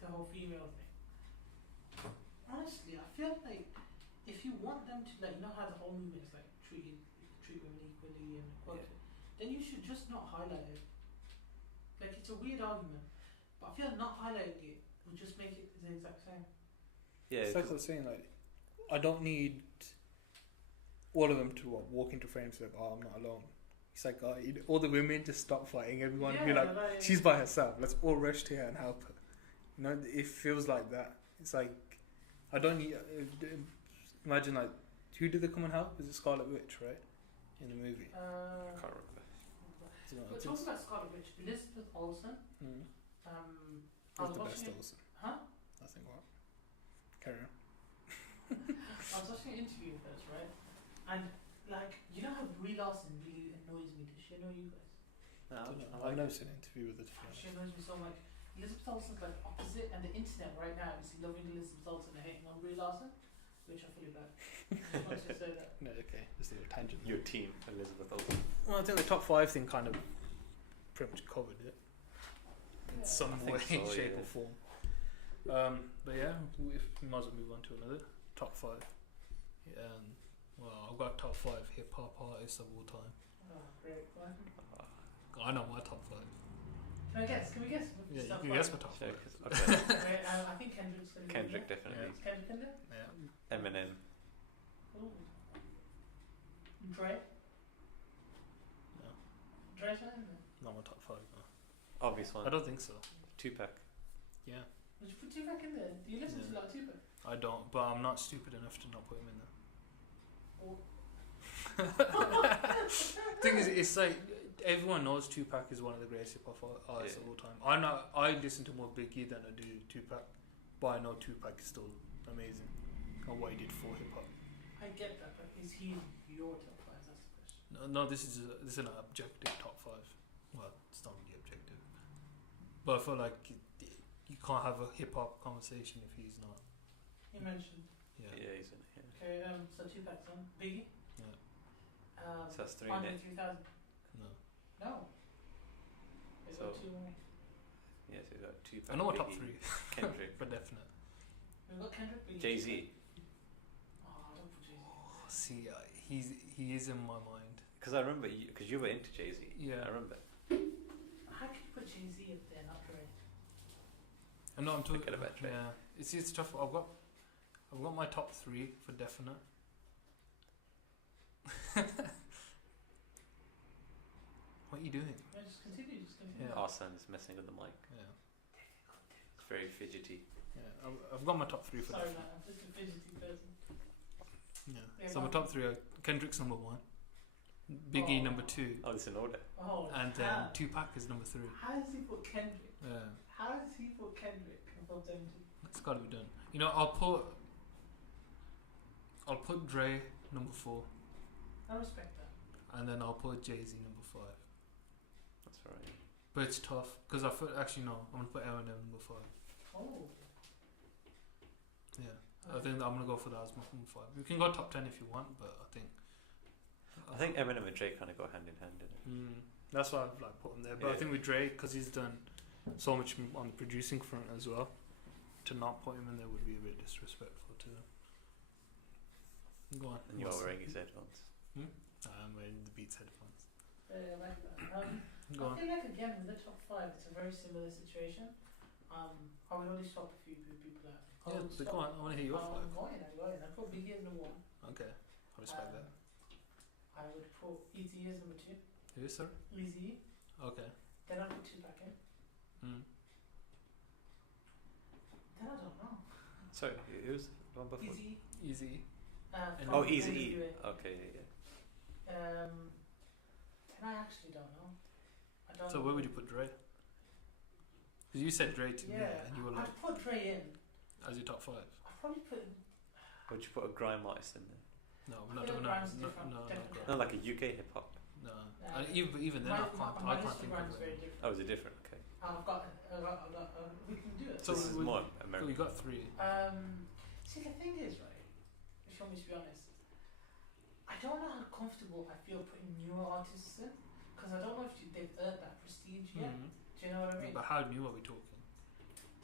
the whole female thing. Honestly, I feel like if you want them to, like, you know how the whole movement is like treat women equally and equality, then you should just not highlight it. Like, it's a weird argument, but I feel not highlighting it would just make it the exact same. Yeah. It's like I was saying, like, I don't need all of them to walk into frames like, oh, I'm not alone. It's like, all the women just stop fighting everyone. Be like, she's by herself. Let's all rush to her and help her. You know, it feels like that. It's like, I don't need. Imagine, like, who did they come and help? Is it Scarlet Witch, right? In the movie. I can't remember. So, But talking about Scarlet Witch, Elizabeth Olsen. I Who's was the best watching it. Olsen? Huh? I think what? Carry on. I was watching an interview with her, right? And like, you know how Brie Larson really annoys me. Does she annoy you guys? I don't know. I've never seen an interview with her. She annoys me so much. Elizabeth Olsen's like opposite, and the internet right now is loving Elizabeth Olsen and hating on Brie Larson, which I feel bad. I just wanted to say that. No, okay. Just a little tangent. Your team, Elizabeth Olsen. Well, I think the top 5 thing kind of pretty much covered it in Yeah. some I think way, so, shape, yeah. or form. But yeah, we might as well move on to another top 5. Well, I've got top 5 hip hop artists of all time. Oh, great. Go on. I know my top 5. Can I guess? Can we guess? Yeah, Stuff you can like- guess my top 5. Okay. Wait, I think Kendrick's gonna be Kendrick there. definitely. Is Kendrick in there? Yeah. Eminem. Ooh. Dre? No, Dre's not in there. not my top 5. No. Obvious I one. don't think so. Tupac. Yeah, Would you put Tupac in there? Do you listen to Yeah. a lot of Tupac? I don't, but I'm not stupid enough to not put him in there. Or Thing is, it's like everyone knows Tupac is one of the greatest hip hop artists of all time. I listen to more Biggie than I do Tupac, but I know Tupac is still amazing and what he did for hip hop. I get that, but is he your top 5? That's the question. No, this is an objective top 5. Well, it's not really objective, but I feel like you can't have a hip hop conversation if he's not. You mentioned. Yeah, he's in it. Yeah. Okay, so Tupac's on Biggie. Yeah. So that's 3 Andre net. 3000. No. Is So- that 2 more? Yeah, so we've got Tupac. I know my top Biggie, 3 Kendrick, for definite. We've got Kendrick, Biggie. Jay Z. Oh, don't put Jay Z. Oh, see, he is in my mind. Because I remember, because you were into Jay Z. Yeah. I remember. How can you put Jay Z up there, not Dre? I'm not. I'm talking Forget about Dre. Yeah, it's tough. I've got my top 3 for definite. What are you doing? No, just continue. Yeah. Arsene is messing with the mic. Yeah, It's very fidgety. yeah. I've got my top 3 for Sorry, definite. man. I'm just a fidgety person. Yeah. Yeah, So my go on. top 3 are Kendrick's number 1, Biggie Oh. number 2, Oh, it's in order. Oh, and then Tupac is number 3. how does he put Kendrick? Yeah, How does he put Kendrick above them two? it's got to be done. You know, I'll put Dre number 4, I respect that. and then I'll put Jay-Z number 5. That's right. But it's tough because I feel actually no. I'm gonna put Eminem number 5. Oh. Yeah, I think that I'm gonna go for that as my number 5. We can go top 10 if you want, but I think Eminem and Drake kind of go hand in hand, didn't it? that's why I've like put him there. But I Yeah. think with Drake, because he's done so much on the producing front as well, to not put him in there would be a bit disrespectful to him. Go on. And you're wearing his headphones. I'm wearing the Beats headphones. I like that. Go I on. feel like again with the top 5, it's a very similar situation. I would only stop a few people out. Yeah, but go on. I want to hear your 5. I'm going. I put Biggie as number 1. Okay, I respect that. I would put Easy as number 2. Who, sir? Easy. Okay. Then I'd put Tupac in. Then I don't know. Sorry, who's the one before? Easy. And Oh, from Easy E. NWA. Okay, yeah. Then I actually don't know. I don't So know. where would you put Dre? Because you said Dre to me, Yeah, and you were like, I'd put Dre in. as your top 5. I'd probably put. Would you put a grime artist in there? No, we're I not feel doing like that. Grimes is No, different, no, definitely. not No, Grimes. like a UK hip hop. No. Yeah. And even then, I can't my think list of of Grimes is it. very different. Oh, is it different? Okay. I've got we can do it. So this is we- more So American. we got 3. See, the thing is, right, if you want me to be honest, I don't know how comfortable I feel putting newer artists in, because I don't know if they've earned that prestige yet. Do you know what I mean? But how new are we talking?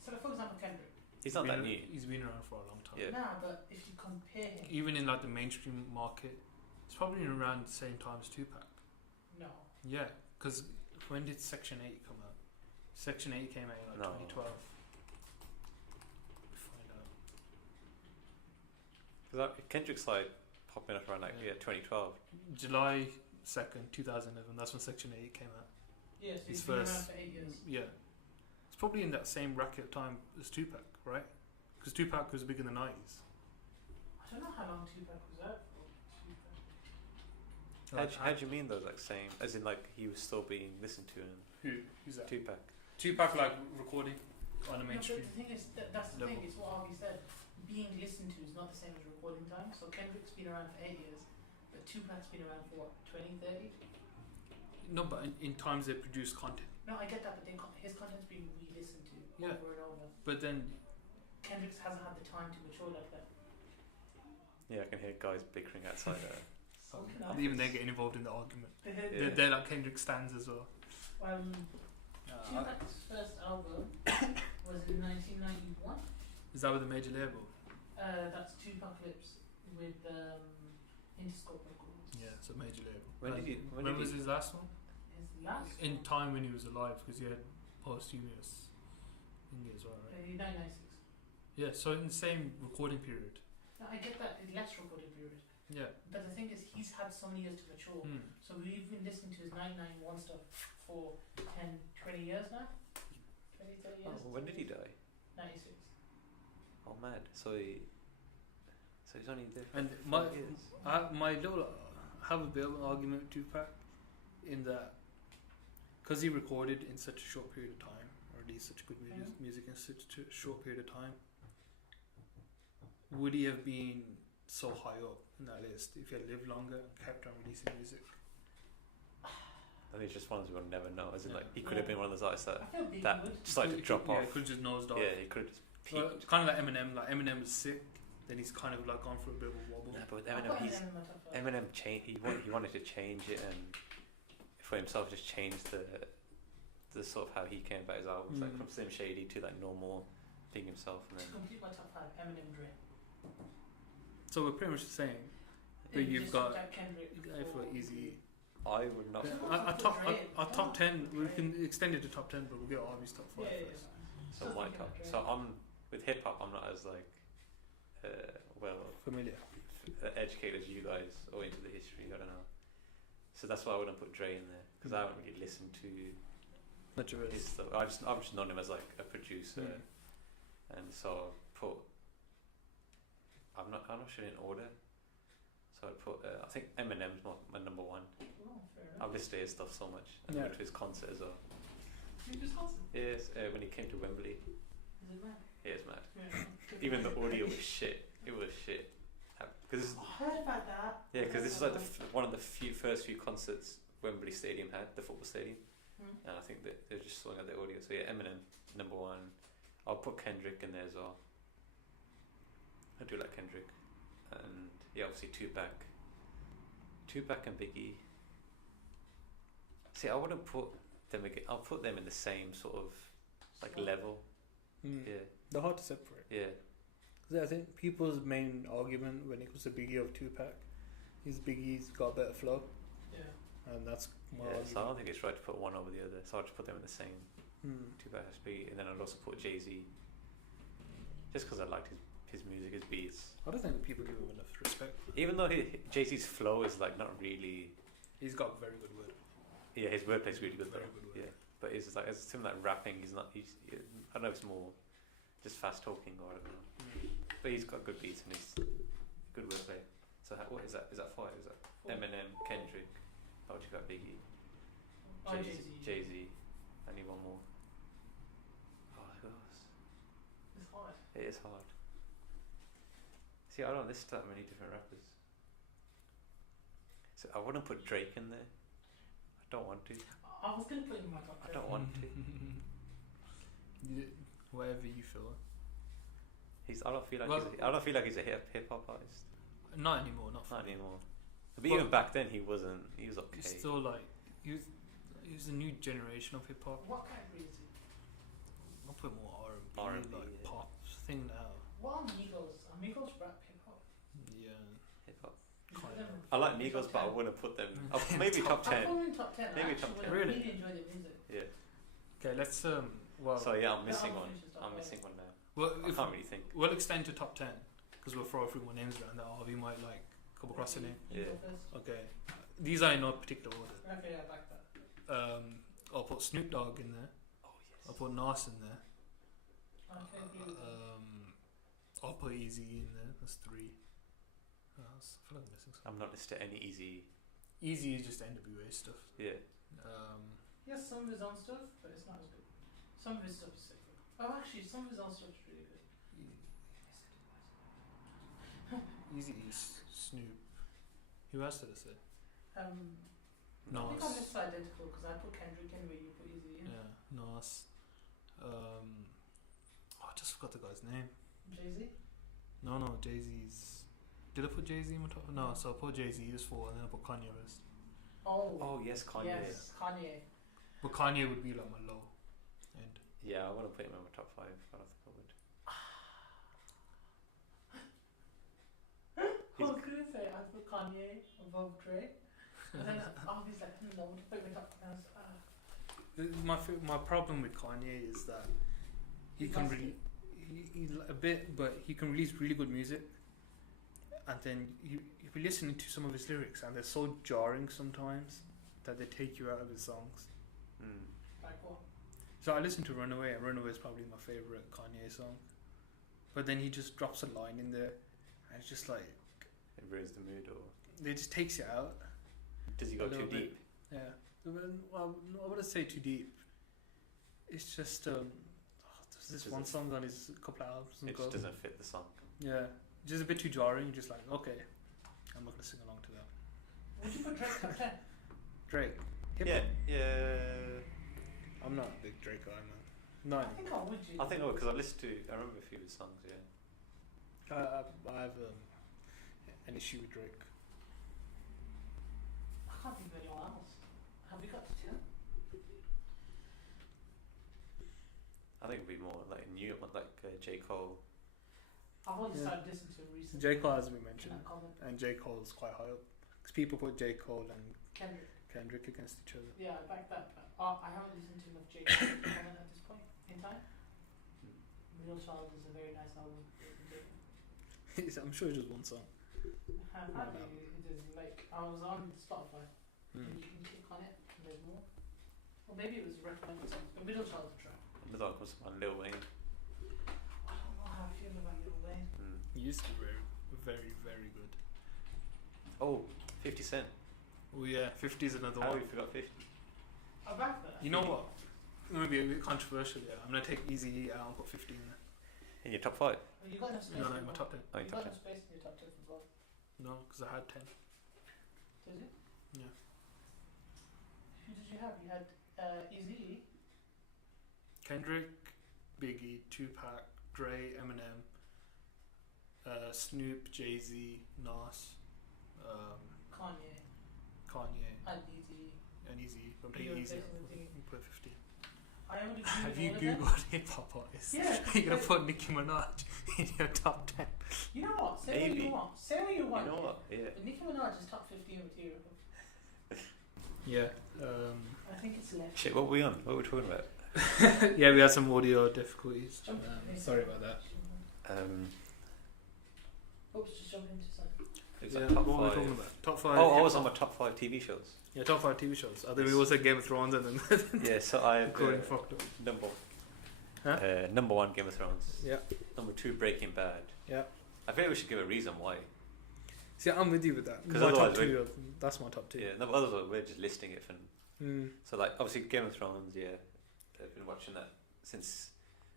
So, like, for example, Kendrick. He's not that new. He's been around for a long time. Yeah. Nah, but if you compare him, Even in like the mainstream market, it's probably around the same time as Tupac. no. Yeah, because when did Section 8 come out? Section 8 came out in like No. 2012. We find out. Because Kendrick's like popping up around like Yeah. 2012. July 2nd, 2011. That's when Section 8 came out. Yeah, so His he's been around first- for 8 years. Yeah. It's probably in that same bracket of time as Tupac, right? Because Tupac was big in the 90s. I don't know how long Tupac was out for. How do you mean though? Like same, as in like he was still being listened to in Who's that? Tupac. Tupac like recording on the No, but mainstream. the thing is, that's the level. thing, it's what Arvi said. Being listened to is not the same as recording time. So Kendrick's been around for 8 years, but Tupac's been around for what, 20, 30? No, but in times they produce content. No, I get that, but his content's been re-listened to Yeah. over and over. But then, Kendrick's hasn't had the time to mature like that. Yeah, I can hear guys bickering outside. So can I. even they're getting involved in the argument. Yeah. They're like Kendrick stands as well. Tupac's first album was in 1991. Is that with a major label? That's Tupacalypse with Interscope Records. Yeah, it's a major label. When did he? When did was he? his last one? His last In one, time when he was alive, because he had posthumous thingy as well, right? 1996. Yeah, so in the same recording period. No, I get that, it's less recording period. Yeah. But the thing is, he's had so many years to mature. So we've been listening to his 991 stuff for 10, 20 years now? 20, 30 years? Oh, when did he die? 96. Oh, mad. So he's only there for And 5 years. my little, I have a bit of an argument with Tupac in that because he recorded in such a short period of time, or released such good music in such a short period of time, would he have been so high up in that list if he had lived longer and kept on releasing music? I think it's just one of those we'll never know. As in, like, he could Yeah. have been one of those artists that I feel Biggie that would. started to drop off. He could just nosed off. Yeah, he could have just peaked. Kind of like Eminem. Like Eminem was sick, then he's kind of like gone for a bit of a wobble. No, but with I'll Eminem, put he's Eminem in my top five. Eminem changed. He wanted to change it and for himself just change the sort of how he came about his albums, like from Slim Shady to like normal being himself, and then To complete my top five, Eminem, Dre. So we're pretty much the same. But If you you've just got subtract Kendrick for easy. I would not. Our top 10. We can extend it to top 10, but we'll get Arvi's top 5 Yeah, first. So my top. So I'm with hip hop. I'm not as like Familiar. educated as you guys or into the history. I don't know. So that's why I wouldn't put Dre in there because I haven't really listened to Much of it. his stuff. I've just known him as like a producer, and so I'm not sure in order. So I'd put I think Eminem's my number one. Oh, fair enough. I've listened to his stuff so much. And Yeah. went to his concert as well. You just concert? Yes, when he came to Wembley. Is it mad? Yeah, it's mad. Yeah. Even the audio was shit. It was shit. Because I heard about that. yeah, because this is like one of the first few concerts Wembley Stadium had, the football stadium, and I think that they're just sorting out the audio. So yeah, Eminem number one. I'll put Kendrick in there as well. I do like Kendrick, and yeah, obviously Tupac and Biggie. See, I wouldn't put them again. I'll put them in the same sort of like level. Yeah, They're hard to separate. yeah. 'Cause I think people's main argument when it comes to Biggie over Tupac is Biggie's got a better flow, Yeah. and that's my Yeah, so I argument. don't think it's right to put one over the other. So I'll just put them in the same. Tupac has Biggie, and then I'd also put Jay-Z. Just because I liked his music, his beats. I don't think people give him enough respect. Even though Jay-Z's flow is like not really. He's got very good word. Yeah, his wordplay's really good Very though. good word. Yeah, but it's like as him like rapping, he's not. I don't know if it's more just fast talking or I don't know. But he's got good beats and he's good wordplay. So what is that? Is that 5? Is that Eminem, Kendrick? Oh, you got Biggie, Jay-Z. I need one more. Oh, who else? It's hard. It is hard. See, I don't listen to that many different rappers. So I wouldn't put Drake in there. I don't want to. I was gonna put him in my top I three. don't want to. Whatever you feel. I don't feel like he's a hip hop artist. Not anymore. Not Not for me. anymore. But even back then, he wasn't. He was okay. He's still like he was a new generation of hip hop. What category is he? I'll put more R&B, R&B, like yeah. pop thing now. What are Migos? Are Migos rap hip hop? Yeah. Hip hop. Kind of. I like Migos, but I wouldn't put them. Maybe top I 10. put him in top 10. Maybe I top actually 10. would Really? really enjoy their music. Yeah. Okay, let's well. So yeah, I'm missing I'll one. finish this top I'm five. missing one now. well, I if can't really think. we'll extend to top 10 because we'll throw a few more names around that Arvi might like come across a name. You Yeah. go first. Okay, these are in no particular order. Okay, I like that. I'll put Snoop Dogg in there. Oh yes. I'll put Nas in there. Okay, agree with that. I'll put Easy in there. That's 3. I feel like I'm missing something. I'm not listening to any easy. Easy is just NWA stuff. Yeah. He has some of his own stuff, but it's not as good. Some of his stuff is sick. Oh, actually, some of his own stuff is really good. Easy is Snoop. Who else did I say? I Nas. think I'm just identical because I put Kendrick in where you put Easy in. Yeah, Nas. I just forgot the guy's name. Jay-Z? No, Jay-Z's. Did I put Jay-Z in my top? No, so I put Jay-Z as 4 and then I put Kanye first. Oh. yes, Kanye. Yes, Kanye. But Kanye would be like my low end. Yeah, I want to put him in my top 5. I don't think I would. I was gonna say I put Kanye above Dre, and then obviously like no, what if I went up and My problem with Kanye is that he can he's a bit, but he can release really good music, and then you be listening to some of his lyrics, and they're so jarring sometimes that they take you out of his songs. like what? So I listen to Runaway, and Runaway is probably my favorite Kanye song. But then he just drops a line in there, and it's just like It ruins the mood, or it just takes you out. does he A go little too bit. deep? Yeah, Well, I wouldn't say too deep. It's just there's this one song on his couple of albums. It just doesn't fit the song. Yeah, just a bit too jarring. You're just like, okay, I'm not gonna sing along to that. Would you put Drake top 10? Drake. Yeah, yeah. I'm not a big Drake guy, man. No. I think I would. I think because I listened to. I remember a few of his songs. Yeah. I have an issue with Drake. I can't think of anyone else. Have we got to 10? I think it'd be more like new, like J Cole. I've only Yeah. started listening to him recently. J Cole, as we In mentioned, that comment. and J Cole's quite high up because people put J Cole and Kendrick. against each other. Yeah, I back that. I haven't listened to enough J. Cole to comment at this point in time. Middle Child is a very nice album. I'm sure it's just one song. Apparently, it is like I was on Spotify and you can click on it and there's more. Or maybe it was recommended songs. But Middle Child's a track. Another one comes from Lil Wayne. I don't know how I feel about Lil Wayne. He used to be very, very, very good. Oh, 50 Cent. Oh yeah, 50 is another How one. we forgot 50? I back that. You know what? It might be a bit controversial. Yeah, I'm gonna take Easy out and put 50 in there. In your top 5? Well, you got enough space. No, in in my your- top 10. Oh, You in got top 10. enough space in your top 10 as well. No, because I had 10. Did you? Yeah. Who did you have? You had Easy. Kendrick, Biggie, Tupac, Dre, Eminem, Snoop, Jay-Z, Nas, Kanye, Kanye, and Easy. and Easy. I'm You're taking Easy. replacing the thing. I'm put 50. I only Have you all of them. googled hip hop artists? Yeah. You're gonna put Nicki Minaj in your top 10. You know what? Say what Maybe. you want. Say what you want. You know what? Yeah. But Nicki Minaj is top 15 material. Yeah. I think it's left. Shit, what were we on? What were we talking about? Yeah, we had some audio difficulties. Jump into Sorry about that. Oops, just jump into something. It's Yeah, like top what were we 5. talking about? Top 5. Oh, I hip was on hop. my top 5 TV shows. Yeah, top 5 TV shows. I think we Yes. all said Game of Thrones and then Yeah, so I have recording fucked up. number 1 Game of Thrones. Yeah. Number 2 Breaking Bad. Yeah. I feel like we should give a reason why. See, I'm with you with that. 'Cause My top otherwise 2, that's my top 2. Yeah, no, but otherwise we're just listing it for. Mm. So like obviously Game of Thrones, yeah, I've been watching that since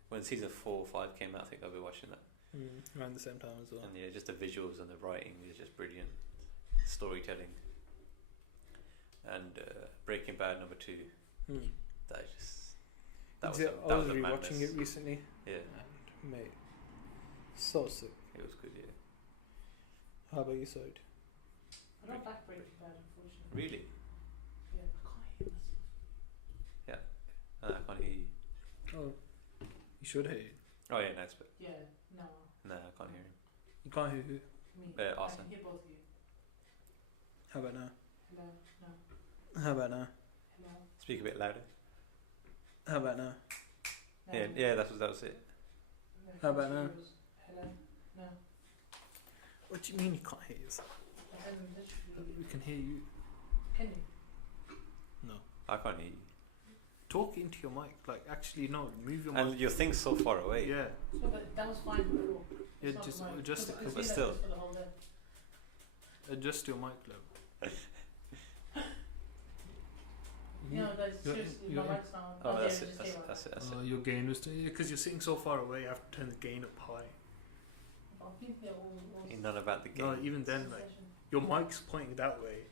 when season 4 or 5 came out. I think I've been watching that, Around the same time as well. and yeah, just the visuals and the writing is just brilliant, storytelling. And Breaking Bad number 2, that is just that was Yeah, a, I that was was a rewatching madness. it recently, Yeah, and mate, so sick. it was good. Yeah, How about you, Syed? I don't back Breaking Bad, unfortunately. really. Yeah, I can't hear myself. I can't hear you. Oh, you should hear it. Oh yeah, nice, but Yeah, no. no, I can't hear him. You can't hear who? Me. Awesome. I can hear both of you. How about now? Hello, no. How about now? Hello. Speak a bit louder. How about now? No. Yeah, that was it. No, How about now? Hello, no. What do you mean you can't hear yourself? I can literally. We can hear you. Can you? No. I can't hear you. Talk into your mic. Like, actually, no. Move your mic. And your thing's so far away. Yeah. So, but that was fine before. Yeah, It's not just mine. adjust Because it. I But see still. that for the whole day. Adjust your mic level. No, guys, You're- seriously, you're- my mic's not. Oh, yeah, that's it it. just That's came it. up. That's it. That's it. Your gain was because you're sitting so far away. You have to turn the gain up high. I think they're all. Ain't none about the game. No, even then, like your mic's pointing that way,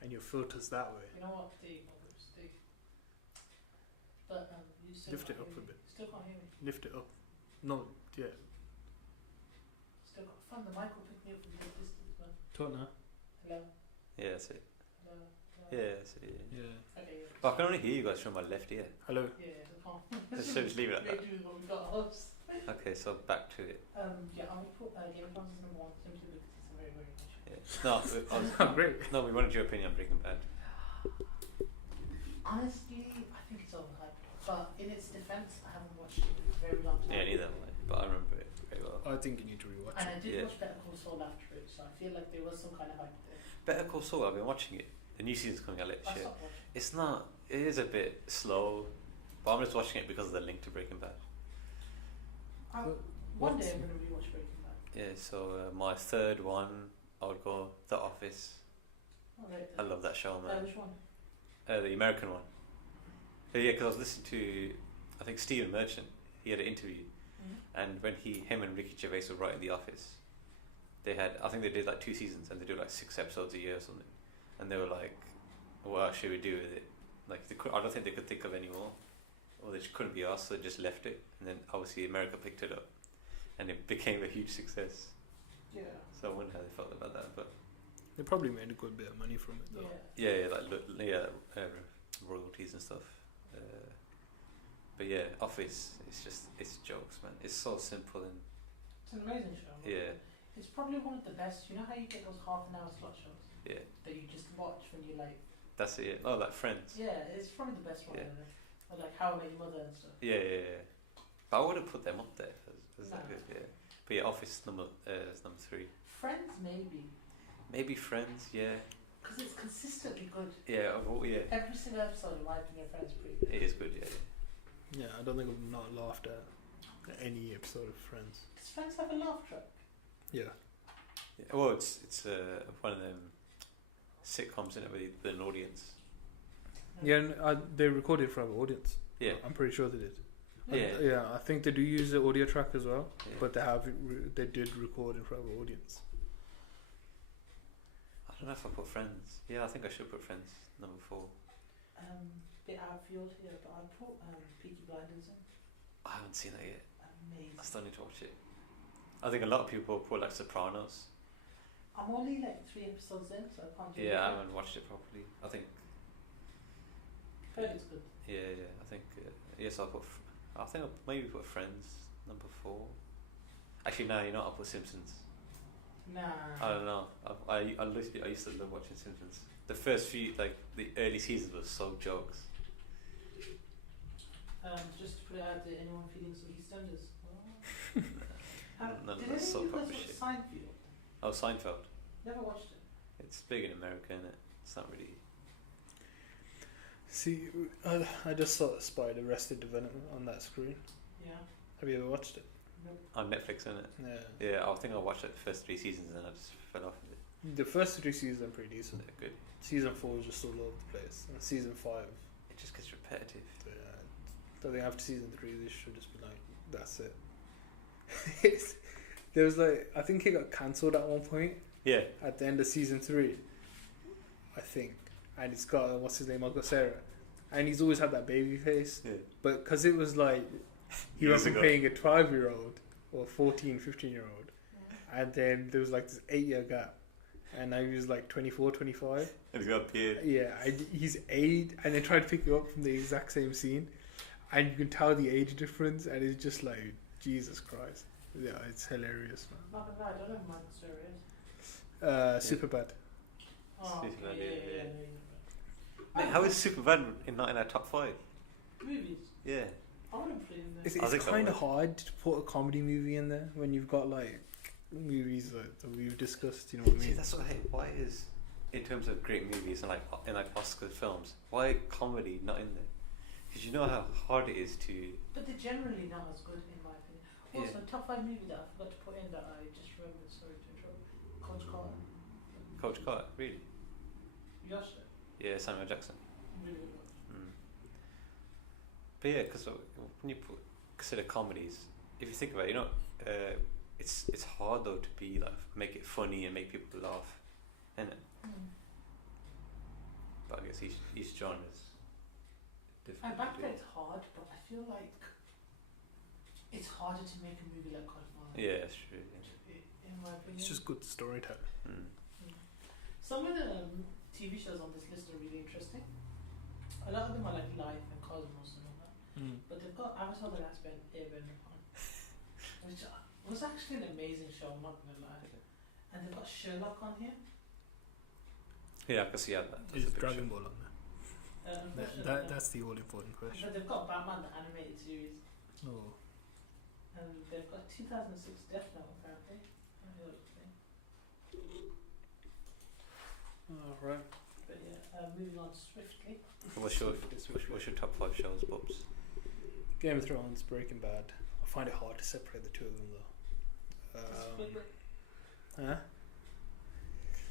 and your filter's that way. You know what? There you go. There you go. But you still Lift can't it up hear a me. bit. Still can't hear me. Lift it up. No, yeah. Still can't. Fun. The mic will pick me up from the distance, man. Talk now. Hello. Yeah, that's it. Hello. Hello. Yeah, that's it. Yeah. Yeah. Okay. Yeah. But I can only hear you guys from my left ear. Hello. Yeah. I can't. So just leave it at that. Make do with what we got. Host. Okay, so back to it. Yeah, I'll put Game of Thrones as number 1 simply because it's a very, very good show. Yeah. No, Great. no, we wanted your opinion on Breaking Bad. Honestly, I think it's overhyped. But in its defense, I haven't watched it in a very long time. Yeah, neither have I, but I remember it very well. I think you need to rewatch And I it. did Yeah. watch Better Call Saul after it, so I feel like there was some kind of hype there. Better Call Saul, I've been watching it. The new season's coming out later I this year. stopped watching. It's not. It is a bit slow, but I'm just watching it because of the link to Breaking Bad. One day I'm going to rewatch Breaking Bad. Yeah. So my third one, I would go The Office. Alright. I love that show, man. Which one? The American one. Yeah, because I was listening to, I think Stephen Merchant. He had an interview, and when him and Ricky Gervais were writing The Office, they had, I think they did like 2 seasons, and they do like 6 episodes a year or something, and they were like, what should we do with it? Like, I don't think they could think of any more, or they just couldn't be asked, so they just left it, and then obviously America picked it up, and it became a huge success. Yeah. So I wonder how they felt about that, but They probably made a good bit of money from it though. Royalties and stuff. But yeah, Office, it's jokes, man. It's so simple and It's an amazing show. yeah, It's probably one of the best. You know how you get those half-an-hour slot shows yeah. that you just watch when you're like, That's it. Yeah. Oh, like Friends. yeah, it's probably the best one. Yeah. Or like How I Met Your Mother and stuff. Yeah. But I would have put them up there as Nah. that good. Yeah. But yeah, Office is number 3. Friends, maybe, Maybe Friends. Yeah. because it's consistently good. Yeah. Yeah. Every single episode, in my opinion, Friends is pretty good. It is good. Yeah. Yeah, I don't think I've not laughed at any episode of Friends. Does Friends have a laugh track? Yeah. Yeah. Well, it's one of them sitcoms in it with an audience. Yeah, and they recorded for our audience. Yeah. I'm pretty sure they did. Yeah. I think they do use the audio track as well, Yeah. but they did record in front of our audience. I don't know if I put Friends. Yeah, I think I should put Friends number 4. Bit outfield here, but I put Peaky Blinders in. I haven't seen that yet. Amazing. I still need to watch it. I think a lot of people put like Sopranos. I'm only like 3 episodes in, so I can't do it. Yeah, I haven't watched it properly. I think. Heard it's good. Yeah. I think. Yes, I think I'll maybe put Friends number 4. Actually, no. You know, I'll put Simpsons. Nah. I don't know. I used to love watching Simpsons. The first few, like the early seasons, was so jokes. Just to put it out there, anyone feeling some EastEnders? No, Did that's so any of you guys proper watch shit. Seinfeld? Oh, Seinfeld. Never watched it. It's big in America, innit? It's not really. See, I just spotted Arrested Development on that screen. Yeah. Have you ever watched it? Nope. On Netflix, innit? Yeah. Yeah, I think I watched like the first 3 seasons and then I just fell off of it. The first 3 seasons are pretty decent. They're good. Season 4 is just all over the place. And season 5, It just gets repetitive. I think after season 3, they should just be like, that's it. There was like, I think it got cancelled at one point Yeah. at the end of season 3, I think. And it's got, what's his name, Uncle Sarah. And he's always had that baby face. Yeah. But because it was like, he Years wasn't ago. playing a 12-year-old or 14, 15-year-old. And then there was like this 8-year gap. And now he was like 24, 25. And he's got a beard. Yeah, and he's 8, and they tried to pick you up from the exact same scene, and you can tell the age difference, and it's just like, Jesus Christ. Yeah, it's hilarious, man. Not gonna lie, I don't know who Michael Cera is. Superbad. Oh, Superbad, okay, yeah. yeah. Mate, how is Superbad not in our top 5? Movies? Yeah. I wouldn't put it in there. It's I think I kind of would. hard to put a comedy movie in there when you've got like movies that we've discussed, you know what I See, mean? that's what I hate. Why is, in terms of great movies and like Oscar films, why comedy not in there? Because you know how hard it is to. But they're generally not as good, in my opinion. Also, top 5 movie that I forgot to put in that I just remembered, sorry to interrupt. Coach Carter. Coach Carter, really? You watched it? Yeah, Samuel Jackson. Really good watch. But yeah, because when you consider comedies, if you think about it, you know, it's hard though to be like make it funny and make people laugh, isn't it? But I guess each genre is different. I back that it's hard, but I feel like it's harder to make a movie like Godfather. Yeah, that's true. In my opinion. It's just good storytelling. Some of the TV shows on this list are really interesting. A lot of them are like Life and Cosmos and all that. But they've got Avatar: The Last Airbender on, which was actually an amazing show, I'm not gonna lie. And they've got Sherlock on here. Yeah, I can see how that. Is Dragon Ball on there? Unfortunately, That's the all important question. but they've got Batman the animated series, Oh. and they've got 2006 Death Note apparently. Alright. But yeah, moving on swiftly. What's your top 5 shows, Bhups? Game of Thrones, Breaking Bad. I find it hard to separate the two of them though. Disappointed. Huh?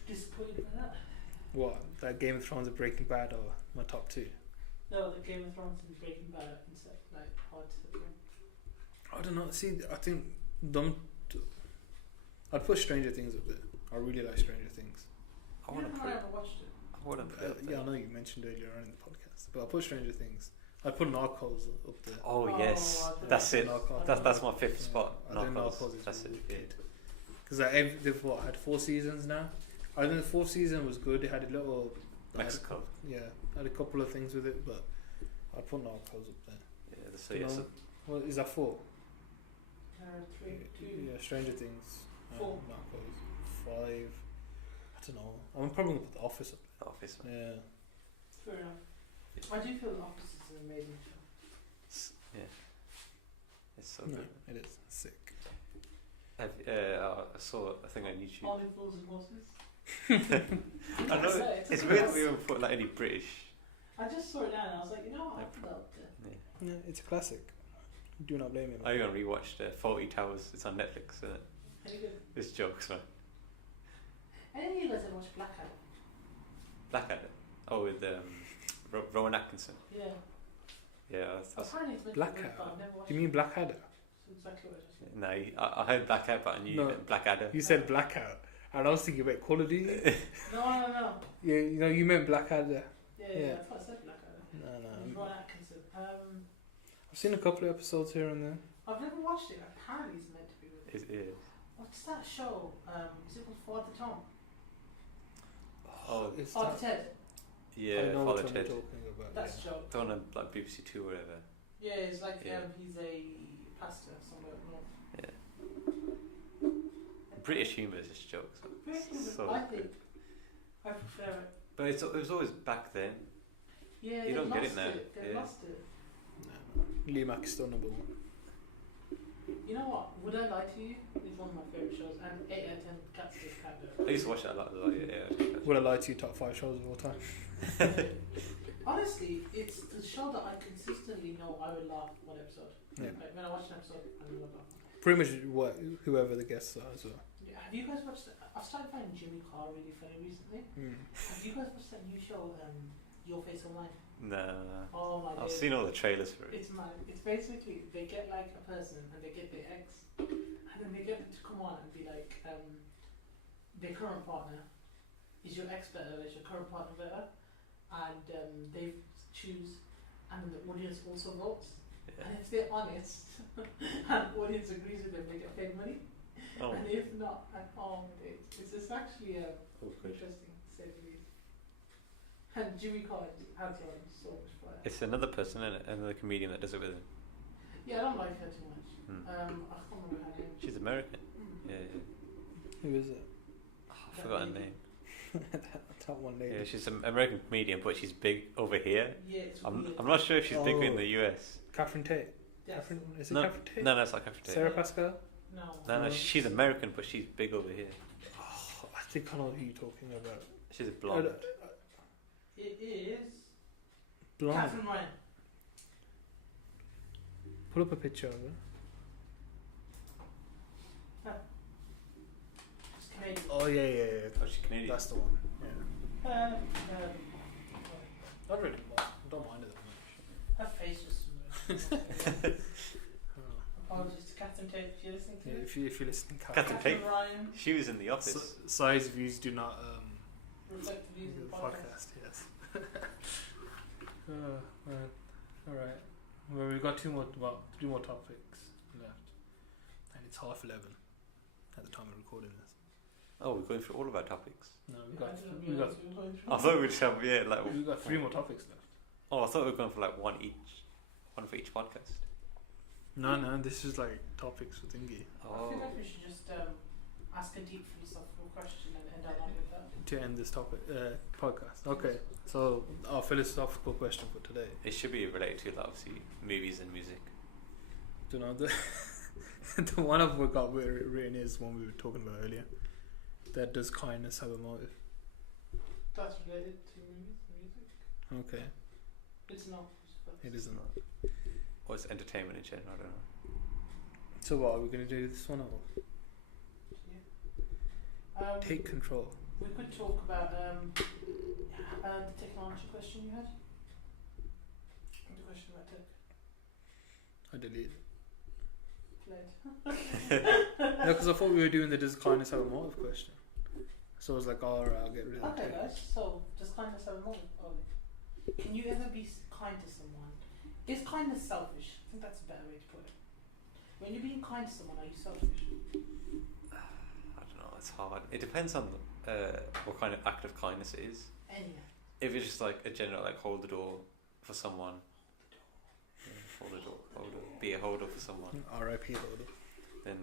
Disappointed by that. What? That Game of Thrones and Breaking Bad are my top two. No, the Game of Thrones and Breaking Bad are like hard to put. I don't know. See, I think them. I'd put Stranger Things up there. I really like Stranger Things. I want to put. I ever watched it. I wouldn't put it up there. Yeah, I know you mentioned earlier on in the podcast, but I put Stranger Things. I'd put Narcos up there. Oh yes, I don't that's know. it. Narcos. That's my fifth spot. I think Narcos. Narcos is That's it. wicked. Because they've had 4 seasons now. I think the 4th season was good. It had a little Mexico. had a couple of things with it, but I'd put Narcos up there. Yeah, so yes. Well, is that 4? 3, 2. Yeah, Stranger Things. 4. Narcos. 5. I don't know. I'm probably gonna put The Office up The Office. there. Yeah. Fair enough. I do feel The Office is an amazing show. Yeah. It's so No, good. it is sick. I saw a thing on YouTube. Olive Bulls and Horses. I know it's weird that we haven't put like any British. I just saw it now and I was like, you know what, I put that up there. Yeah, it's a classic. Do not blame him. I even rewatched 40 Towers. It's on Netflix. Any good? It's jokes, man. Any of you guys ever watched Blackadder? Blackadder. Oh, with Rowan Atkinson. Yeah. Yeah, that's Apparently it's meant to be good, Blackadder? but I've never watched Do you mean Blackadder? That's exactly what I just said. no. I heard Blackadder, but I knew you No. meant Blackadder. You said Blackout, and I was thinking about Call of Duty. No. Yeah, you know, you meant Blackadder. Yeah, I thought I said Blackadder. No. Ron Atkinson. I've seen a couple of episodes here and there. I've never watched it. Apparently it's meant to be good. It is. What's that show? Is it called Father Tom? Oh, It's Father that, Ted. yeah, I know Father what you're Ted. talking about. That's yeah. the show. The one on like BBC Two or whatever. Yeah, it's like Yeah. he's a pastor somewhere up north. British humour is just jokes. So I good. think I prefer it. But it was always back then. Yeah, You they don't get lost it now. They Yeah. lost it. No. Lee Mack is still number 1. You know what? Would I lie to you? It's one of my favourite shows, and 8 out of 10 cats just can't do I used to watch that a lot as well. Yeah. Would I lie to you? Top 5 shows of all time. Honestly, it's the show that I consistently know I would laugh one episode. Yeah. Like when I watch an episode, I know I'd laugh. Pretty much whoever the guests are as well. Yeah, have you guys watched? I've started finding Jimmy Carr really funny recently. Have you guys watched that new show, Your Face or Mine? Nah. Oh my god. I've seen all the trailers for it. It's mad. It's basically they get like a person and they get their ex, and then they get them to come on and be like, their current partner, is your ex better? Is your current partner better? And they choose, and then the audience also votes. Yeah. And if they're honest, and the audience agrees with them, they get paid money. Oh. And if not, it's just actually Oh, good. interesting to say the least. And Jimmy Carr has so much fun. It's another person, another comedian that does it with him. Yeah, I don't like her too much. Hmm. I can't remember her name. She's American. Mm. Yeah. Who is it? Oh, I forgot her name. That one lady. Yeah, she's an American comedian, but she's big over here. Yeah, it's I'm weird. not sure if she's bigger in Oh. the US. Catherine Tate. Yes. Is it No, Catherine Tate? No, it's not Catherine Tate. Sarah Pascal? No. No, No. she's American, but she's big over here. Oh, I think I know who you're talking about. She's a blonde. It is Blonde. Catherine Ryan. Pull up a picture of her. She's Canadian. Oh yeah. Oh, she's Canadian. That's the one. Yeah. Not really. Don't mind it that Her face was much. apologies to Catherine Tate if you're listening to Yeah, it. if you're listening, Catherine Tate. Ryan, She was in the office. Size views do not reflect the views of the podcast. Yes. All right. Well, we've got 3 more topics left, and it's 11:30 at the time of recording this. Oh, we're going through all of our topics. No, I we've didn't realise we were going through I thought we'd just have we've got 3 more topics left. Oh, I thought we were going for like one for each podcast. No, this is like topics for thingy. I Oh, feel like we should just ask a deep philosophical question and end our night with that. To end this topic podcast. Okay, so our philosophical question for today. it should be related to like, obviously movies and music. Do you know the one I've got written is one we were talking about earlier. That does kindness have a motive? That's related to movies and music. Okay, It's not. it isn't. Or it's entertainment in general. I don't know. So what are we gonna do this one? Or Yeah. take control. We could talk about answer question you had? The question about tech. I deleted it. Played. No, because I thought we were doing the does kindness have a motive question. So I was like, alright, I'll get rid of Okay, that. guys. So, does kindness have a motive? Can you ever be kind to someone? Is kindness selfish? I think that's a better way to put it. When you're being kind to someone, are you selfish? I don't know. It's hard. It depends on what kind of act of kindness it is. Any. If it's just like a general, like hold the door for someone. Hold the door. Be a holder for someone. R.I.P. holder. Then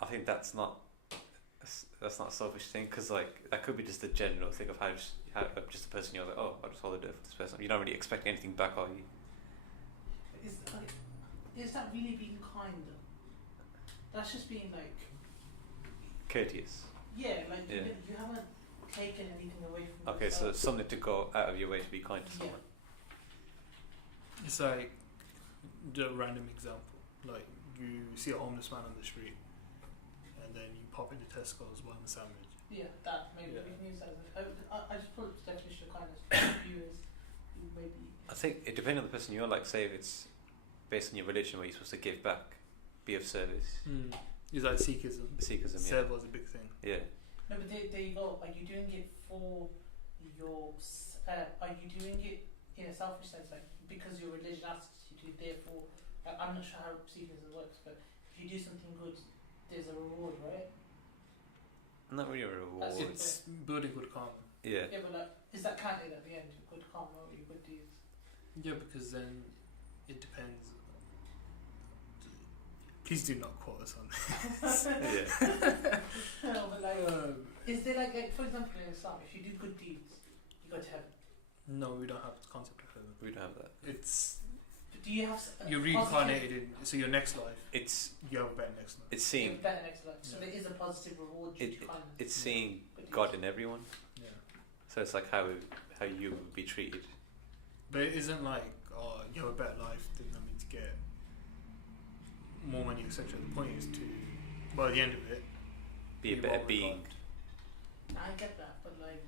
I think that's not a selfish thing, because like that could be just a general thing of how just a person you're like, oh, I'll just hold the door for this person. You don't really expect anything back, are you? Is that really being kind though? That's just being like Courteous. yeah, like Yeah. you haven't taken anything away from Okay, so yourself. it's something to go out of your way to be kind to Yeah. someone. It's like the random example. Like you see a homeless man on the street, and then you pop into Tesco's, buy him a sandwich. Yeah, that maybe Yeah. we can use that as I just put the definition of kindness. You as you maybe I think it depends on the person you're like. Say if it's based on your religion, where you're supposed to give back, be of service. It's like Sikhism. Sikhism, yeah. Seva was a big thing. Yeah. no, but there you go. Are you doing it for your? Are you doing it in a selfish sense, like because your religion asks you to? Therefore, I'm not sure how Sikhism works, but if you do something good, there's a reward, right? Not really a reward. That's It's building good karma. Yeah. Yeah, but like, is that counted at the end? Good karma or your good deeds? Yeah, because then it depends. Please do not quote us on this. Yeah. No, but like, is there like, for example, in Islam, if you do good deeds, you go to heaven. No, we don't have the concept of heaven. We don't have that. It's But do you have you're reincarnated in, so your next life, It's you have a better next life. it's You seeing have better next life. So Yeah. there is a positive reward due to kindness. it's seeing Good deeds. God in everyone. Yeah. So it's like how you would be treated. But it isn't like, oh, you have a better life, then I mean to get more money, etc. The point is to, well, at the end of it, Be a better well being. regarded. I get that, but like,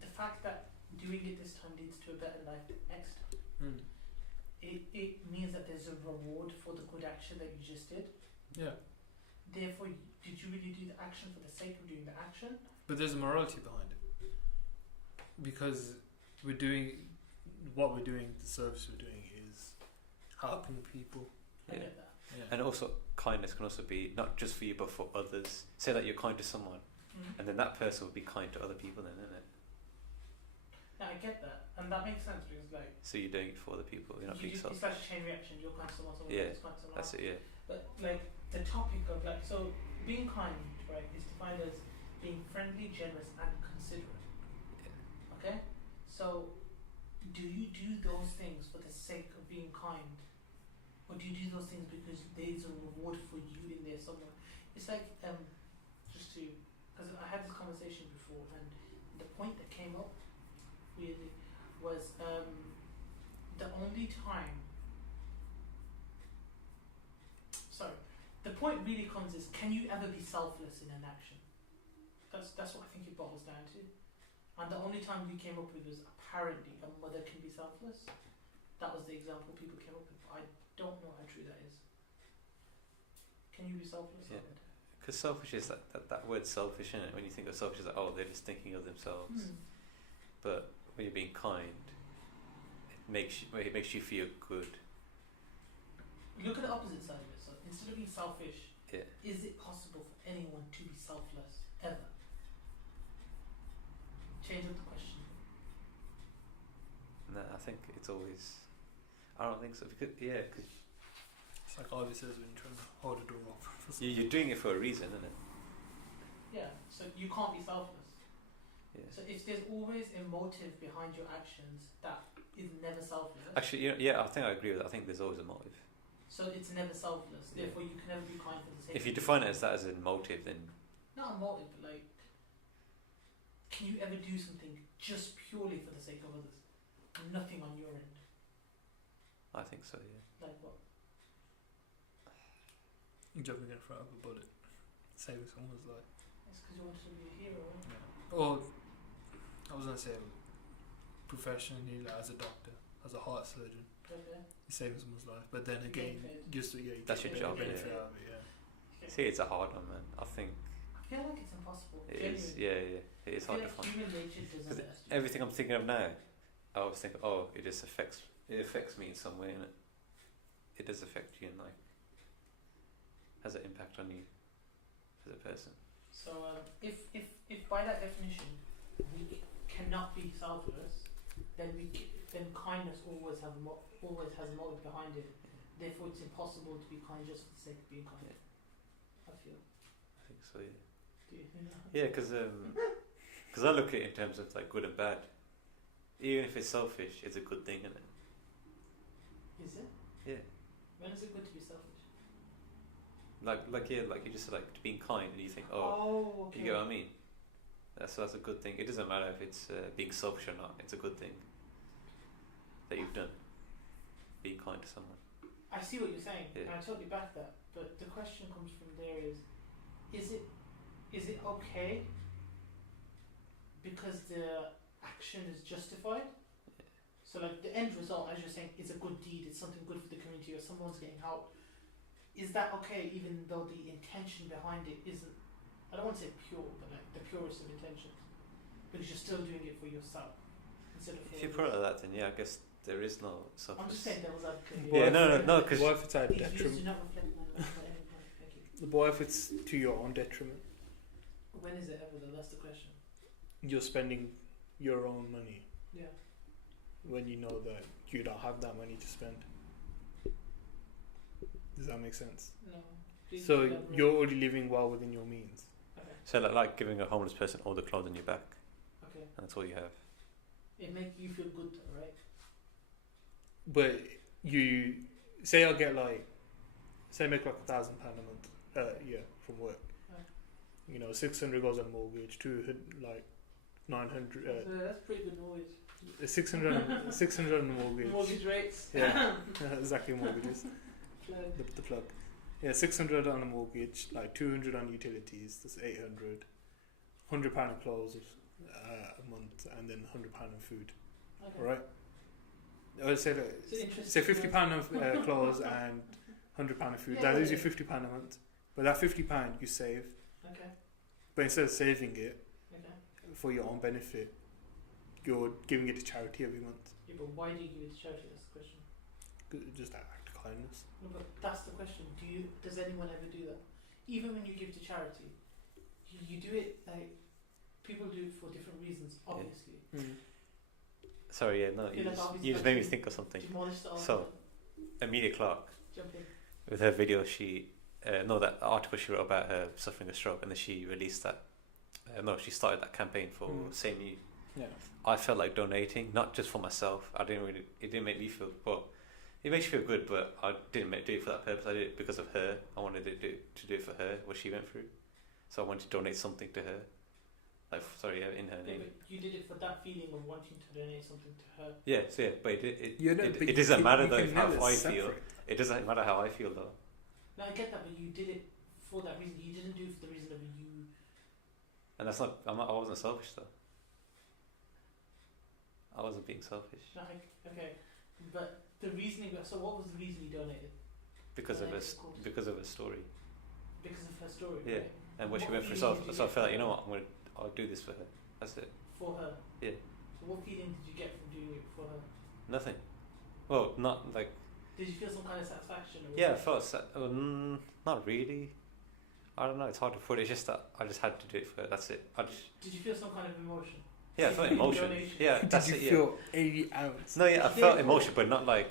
the fact that doing it this time leads to a better life the next time, it means that there's a reward for the good action that you just did. Yeah. Therefore, did you really do the action for the sake of doing the action? But there's a morality behind it. Because we're doing, what we're doing, the service we're doing is helping people. I Yeah. get that. Yeah. And also kindness can also be not just for you but for others. Say that you're kind to someone, and then that person will be kind to other people, then, isn't it? No, I get that, and that makes sense because like So you're doing it for other people. You're not being it's selfish. like a chain reaction. You're kind to someone, someone Yeah, else is kind to someone That's else. it. Yeah. But like the topic of like, so being kind, right, is defined as being friendly, generous, and considerate. Yeah. Okay, so do you do those things for the sake of being kind, or do you do those things because there's a reward for you in there somewhere? It's like just to, because I had this conversation before, and the point that came up really was the only time. Sorry, the point really comes is, can you ever be selfless in an action? That's what I think it boils down to. And the only time we came up with was apparently a mother can be selfless. That was the example people came up with. I don't know how true that is. Can you be selfless? Yeah. Because selfish is that word selfish, isn't it? When you think of selfish, it's like, oh, they're just thinking of themselves. But when you're being kind, it makes you feel good. Look at the opposite side of it. So instead of being selfish, Yeah. is it possible for anyone to be selfless ever? Change up the question. No, I think it's always. I don't think so because It's like Arvi says when you're trying to hold a door open for someone. you're doing it for a reason, isn't it? Yeah. So you can't be selfless. Yeah. So if there's always a motive behind your actions that is never selfless. Actually, yeah, I think I agree with that. I think there's always a motive. So it's never selfless. Yeah. Therefore, you can never be kind for the sake. If you of define it as that as a motive, then not a motive, but like, can you ever do something just purely for the sake of others? Nothing on your end. I think so. Yeah. Like what? Jumping in front of a bullet, saving someone's life. It's because you want to be a hero, right? Yeah. Or I was gonna say professionally, like, as a doctor, as a heart surgeon. Okay. You save someone's life, but then again, just to, you That's get your job, benefit yeah. out of it, yeah. Okay. See, it's a hard one, man. I think I feel like it's impossible. it is. Yeah. It is hard to find. Human nature doesn't 'Cause let us do everything I'm thinking of now, I always think, oh, it affects me in some way, and it does affect you, and like has an impact on you as a person. So if by that definition we cannot be selfless, then then kindness always has a motive behind it. Therefore, it's impossible to be kind just for the sake of being kind. I feel. I think so, yeah. Do you? Yeah, because I look at it in terms of like good and bad. Even if it's selfish, it's a good thing, isn't it? Is it? Yeah. When is it good to be selfish? Like you just said, like being kind, and you think, Okay. you get what I mean? That's a good thing. It doesn't matter if it's being selfish or not. It's a good thing that you've done. Being kind to someone. I see what you're saying, Yeah. and I totally back that. But the question comes from there is it okay because the action is justified? Yeah. So like the end result, as you're saying, is a good deed. It's something good for the community, or someone's getting help. Is that okay, even though the intention behind it isn't? I don't want to say pure, but like the purest of intentions, because you're still doing it for yourself instead of. For If you put it like that, then yeah, I guess there is no selfish. I'm just saying devil's advocate. Yeah, no, because What if it's at These views detriment? do not reflect my thank you. What if it's to your own detriment? When is it ever though? That's the question. You're spending your own money Yeah. when you know that you don't have that money to spend. Does that make sense? No. Please So elaborate. you're already living well within your means. Okay. so like giving a homeless person all the clothes on your back, Okay. and that's all you have. It makes you feel good though, right? But you say I get like, say I make like £1,000 a month, from work. Right. You know, 600 goes on mortgage, 200 like 900, So that's pretty good noise. 600 on the mortgage. Mortgage rates. Yeah, exactly mortgages. Plug. The plug. Yeah, 600 on a mortgage, like 200 on utilities. That's 800. £100 of clothes a month, and then £100 of food. Okay. Right? I would say that. It's an interesting Say £50 of clothes and £100 of food. Yeah, That leaves you yeah. £50 a month. But that £50 you save. Okay. But instead of saving it Okay. for your own benefit, you're giving it to charity every month. Yeah, but why do you give it to charity? That's the question. Just that act of kindness. No, but that's the question. Does anyone ever do that? Even when you give to charity, you do it like people do it for different reasons. Obviously. Sorry, yeah, no, Feel like obviously you just made me actually think of something. Demolish the So- Amelia Clark, jump in. with her video, she that article she wrote about her suffering a stroke, and then she released that. She started that campaign for Same You. Yeah. I felt like donating, not just for myself. It didn't make me feel. Well, it makes you feel good, but I didn't do it for that purpose. I did it because of her. I wanted to do it for her, what she went through. So I wanted to donate something to her. In her Yeah, name. but you did it for that feeling of wanting to donate something to her. Yeah, but But it you doesn't matter you though can how never I feel. separate. It doesn't matter how I feel though. No, I get that, but you did it for that reason. You didn't do it for the reason of you. And that's not. I wasn't selfish though. I wasn't being selfish No, okay, but the reasoning. So, what was the reason you donated? because of Donated, her course. because of her story Because of her story. Yeah. Right? and what she What went through. feeling So, did you so I get felt like, from you know that? what, I'll do this for her. That's it. For her. Yeah. So, what feeling did you get from doing it for her? Nothing. Well, not like. Did you feel some kind of satisfaction? Or Yeah, I felt not really. I don't know. It's hard to put. It's just that I just had to do it for her. That's it. Did you feel some kind of emotion? Yeah, I felt emotion. Donation. Yeah, that's Did it. you Yeah. feel 80 ounce? No, yeah, I You felt did. emotion, but not like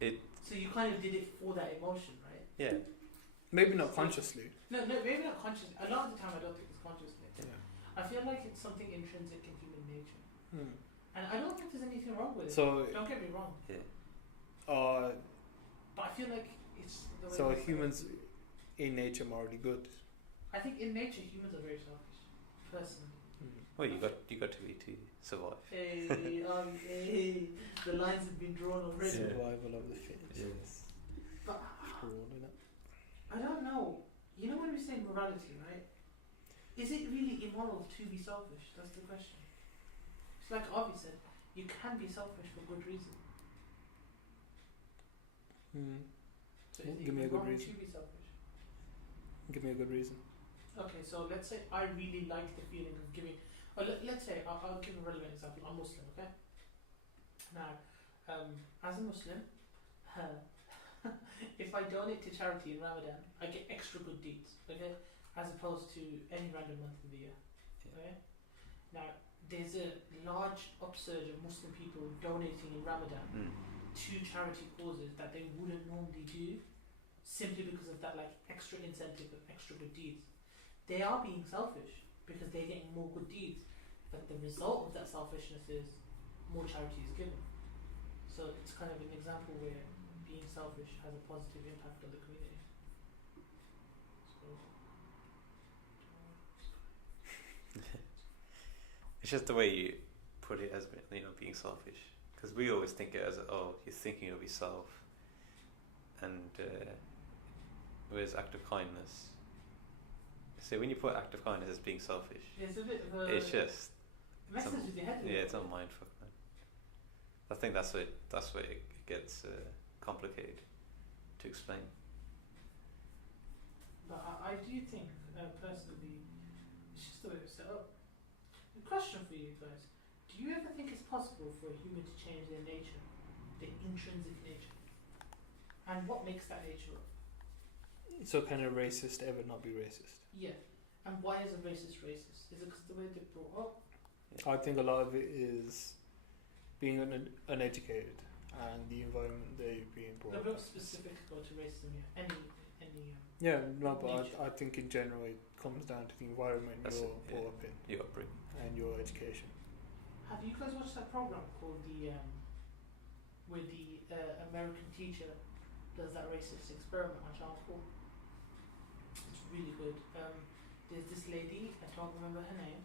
it. So you kind of did it for that emotion, right? Yeah. Maybe not consciously. No, maybe not consciously. A lot of the time, I don't think it's consciously. Yeah. I feel like it's something intrinsic in human nature, Hmm. and I don't think there's anything wrong with it. So, Don't get me wrong, uh, but I feel like it's the way. so it's- humans in nature are morally good. I think in nature humans are very selfish. Personally. Well, you got to be to survive. Hey, the lines have been drawn already. Yeah. Survival of the fittest. Yes. But Cool, isn't it? I don't know. You know when we say morality, right? Is it really immoral to be selfish? That's the question. It's like Arvi said. you can be selfish for good reason. So is Give me a it good wrong reason. to be selfish? Give me a good reason. Okay, so let's say I really like the feeling of giving. Or let's say I'll give a relevant example. I'm Muslim, okay? Now, as a Muslim, if I donate to charity in Ramadan, I get extra good deeds, okay? As opposed to any random month of the year, okay? Now, there's a large upsurge of Muslim people donating in Ramadan to charity causes that they wouldn't normally do, simply because of that extra incentive of extra good deeds. They are being selfish because they're getting more good deeds, but the result of that selfishness is more charity is given. So it's kind of an example where being selfish has a positive impact on the community. It's just the way you put it as being selfish, because we always think it as you're thinking of yourself, and whereas act of kindness. So when you put act of kindness as being selfish, it's a bit of a it's just message with your head. Yeah, it's a mindfuck, man. I think that's where it gets complicated to explain. But I do think, personally, it's just the way it's set up. The question for you guys: do you ever think it's possible for a human to change their nature, their intrinsic nature, and what makes that nature up? So can a racist ever not be racist? Yeah, and why is a racist racist? Is it because the way they're brought up? I think a lot of it is being uneducated and the environment they've been brought They're up not in. specific to racism. Yeah, any. Yeah, no, but nature. I think in general it comes down to the environment That's you're it, brought up in Your upbringing. and your education. Have you guys watched that program called where the American teacher does that racist experiment on Chaa Talk? It's really good. There's this lady, I don't remember her name.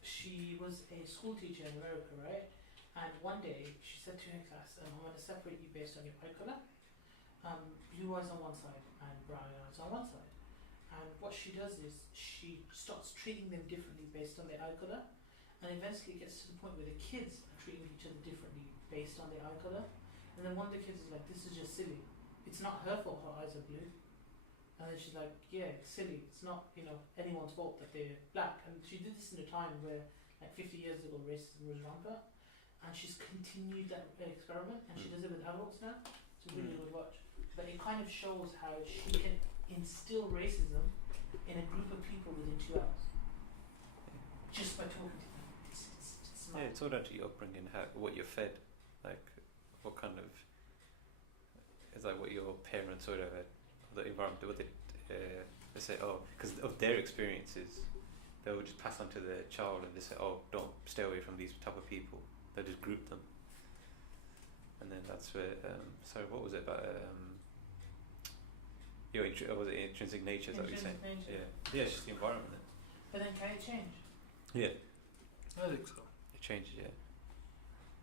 She was a school teacher in America, right? And one day she said to her class, "I'm going to separate you based on your eye color. Blue eyes on one side and brown eyes on one side." And what she does is she starts treating them differently based on their eye color, and eventually gets to the point where the kids are treating each other differently based on their eye color. And then one of the kids is like, "This is just silly. It's not her fault her eyes are blue." And then she's like, "Yeah, it's silly. It's not anyone's fault that they're black." And she did this in a time where 50 years ago racism was rampant, and she's continued that experiment, and she does it with adults now. It's a really good watch. But it kind of shows how she can instill racism in a group of people within 2 hours. Just by talking to them. It's Yeah, it's all down to your upbringing, what you're fed, what kind of, it's what your parents or whatever, the environment, what they say, because of their experiences, they will just pass on to their child, and they say, don't stay away from these type of people. They just group them. And then that's where, sorry, what was it about, was it intrinsic nature, is that what you're saying? nature. Yeah, it's just the environment. But then can it change? Yeah. I think so. It changes, yeah.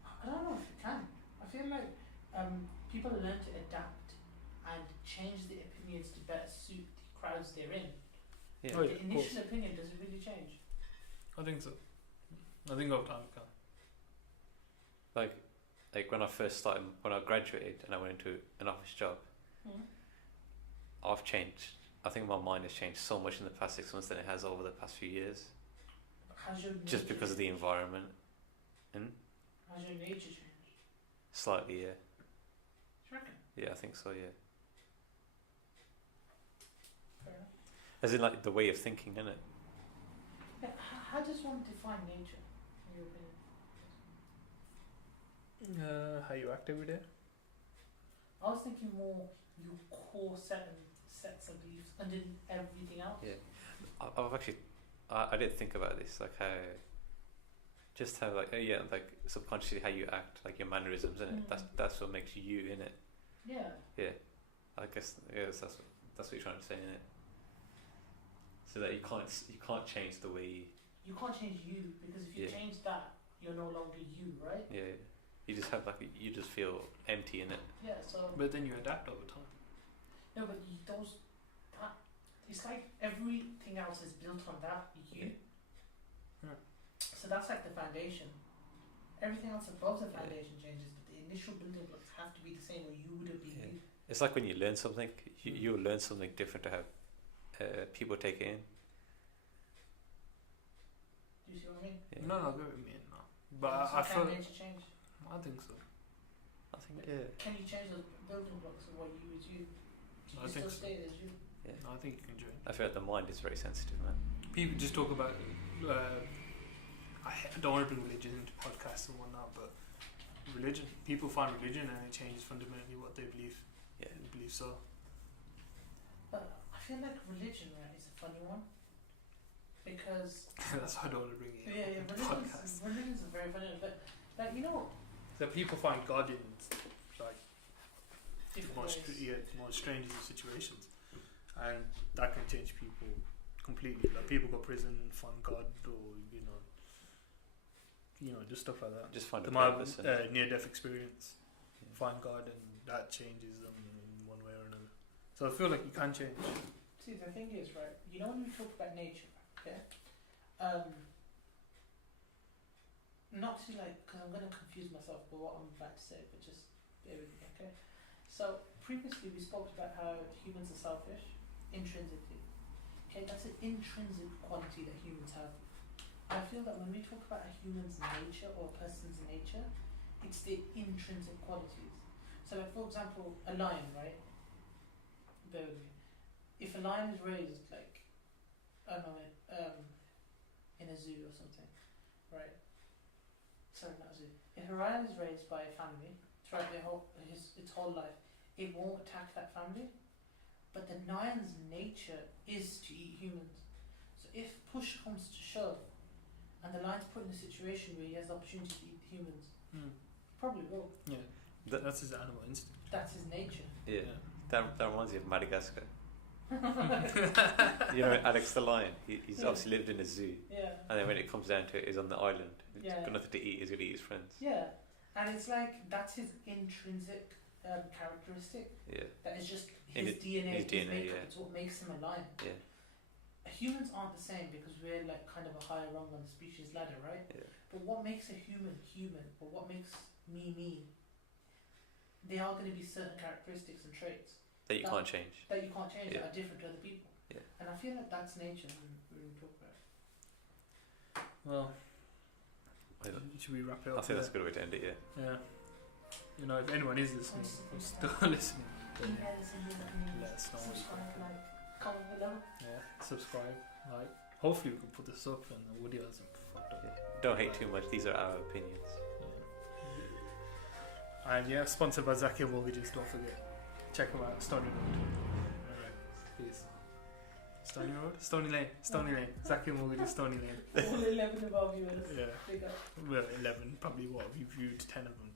I don't know if it can. I feel like people learn to adapt and change their opinions to better suit the crowds they're in. Yeah. Oh, yeah, The initial opinion, does it really change? I think so. I think over time it can. Like when I first started, when I graduated and I went into an office job, I've changed. I think my mind has changed so much in the past 6 months than it has over the past few years. Has your Just nature because of the changed? environment. Has your nature changed? Slightly, yeah. Do you reckon? Yeah, I think so, yeah. Fair enough. As in the way of thinking, innit? Yeah, how does one define nature, in your opinion? How you act every day? I was thinking more your core sets of beliefs and then everything else. Yeah. I've actually, I did think about this, subconsciously how you act, your mannerisms, innit? That's what makes you, innit? Yeah. Yeah. I guess that's what you're trying to say, innit? So that you can't change the way You can't change you, because if you Yeah. change that, you're no longer you, right? yeah. You just have you just feel empty, innit? Yeah, so But then you adapt over time. no, but it's like everything else is built on that you. Yeah. Yeah. So that's like the foundation. everything else above the foundation changes, but the initial building blocks have to be the same, or you would have been. It's like when you learn something, you'll learn something different to have people take it in. Do you see what I mean? Yeah. No, I get what you mean. No, but So I can feel. nature change? I think so. I think, yeah. Can you change those building blocks of what you is you? Do I you think still so. stay as you? Yeah. No, I think you can change. I feel like the mind is very sensitive, man. People just talk about. I don't want to bring religion into podcasts and whatnot, but religion. People find religion and it changes fundamentally what they believe. Yeah. They believe so. But I feel like religion, right, is a funny one. Because That's why I don't want to bring it. yeah, into podcasts. religion's very funny, but like you know, That people find God in like different ways. the most strangest of situations, and that can change people completely. Like people go to prison, find God, or just stuff like that. Just find They a might purpose. have near-death experience, find God, and that changes them in one way or another. So I feel like you can change. See, the thing is, right, you know when we talk about nature, okay? Not to because I'm going to confuse myself with what I'm about to say, but just bear with me, okay? So, previously we spoke about how humans are selfish, intrinsically. Okay, that's an intrinsic quality that humans have. I feel that when we talk about a human's nature or a person's nature, it's the intrinsic qualities. So, like, for example, a lion, right? Bear with me. If a lion is raised, like, I don't know, in a zoo or something, right? Sorry, not a zoo. If a lion is raised by a family throughout its whole life, it won't attack that family. But the lion's nature is to eat humans. So if push comes to shove, and the lion's put in a situation where he has the opportunity to eat humans, he probably will. Yeah, that's his animal instinct. That's his nature. Yeah. That reminds me of Madagascar. You know, Alex the lion. He's obviously lived in a zoo, Yeah. and then when it comes down to it, he's on the island. He's Yeah. got nothing to eat. He's gonna eat his friends. Yeah. And it's like that's his intrinsic characteristic. Yeah. That is just In his DNA. his DNA, makeup. yeah. It's what makes him a lion. Yeah. Humans aren't the same because we're like kind of a higher rung on the species ladder, right? Yeah. But what makes a human human, or what makes me? There are going to be certain characteristics and traits That you can't change. that you can't change Yeah. that are different to other people. Yeah. And I feel like that's nature when we talk about it. Well, I should we wrap it up? think that's a good way to end it. Yeah. Yeah. If anyone is listening, or still listening, then Email us and let us know what you subscribe, think. like, comment below. Subscribe, like. Hopefully we can put this up and the audio isn't fucked up. Don't hate too much. These are our opinions. Yeah. And yeah, sponsored by Zakir Mortgages. Don't forget, check them out. Stony Road. Alright, peace. Stony Lane. Zakir Mortgages, Stony Lane. All 11 of our viewers. Yeah. Big up. Well, 11. Probably what we viewed 10 of them.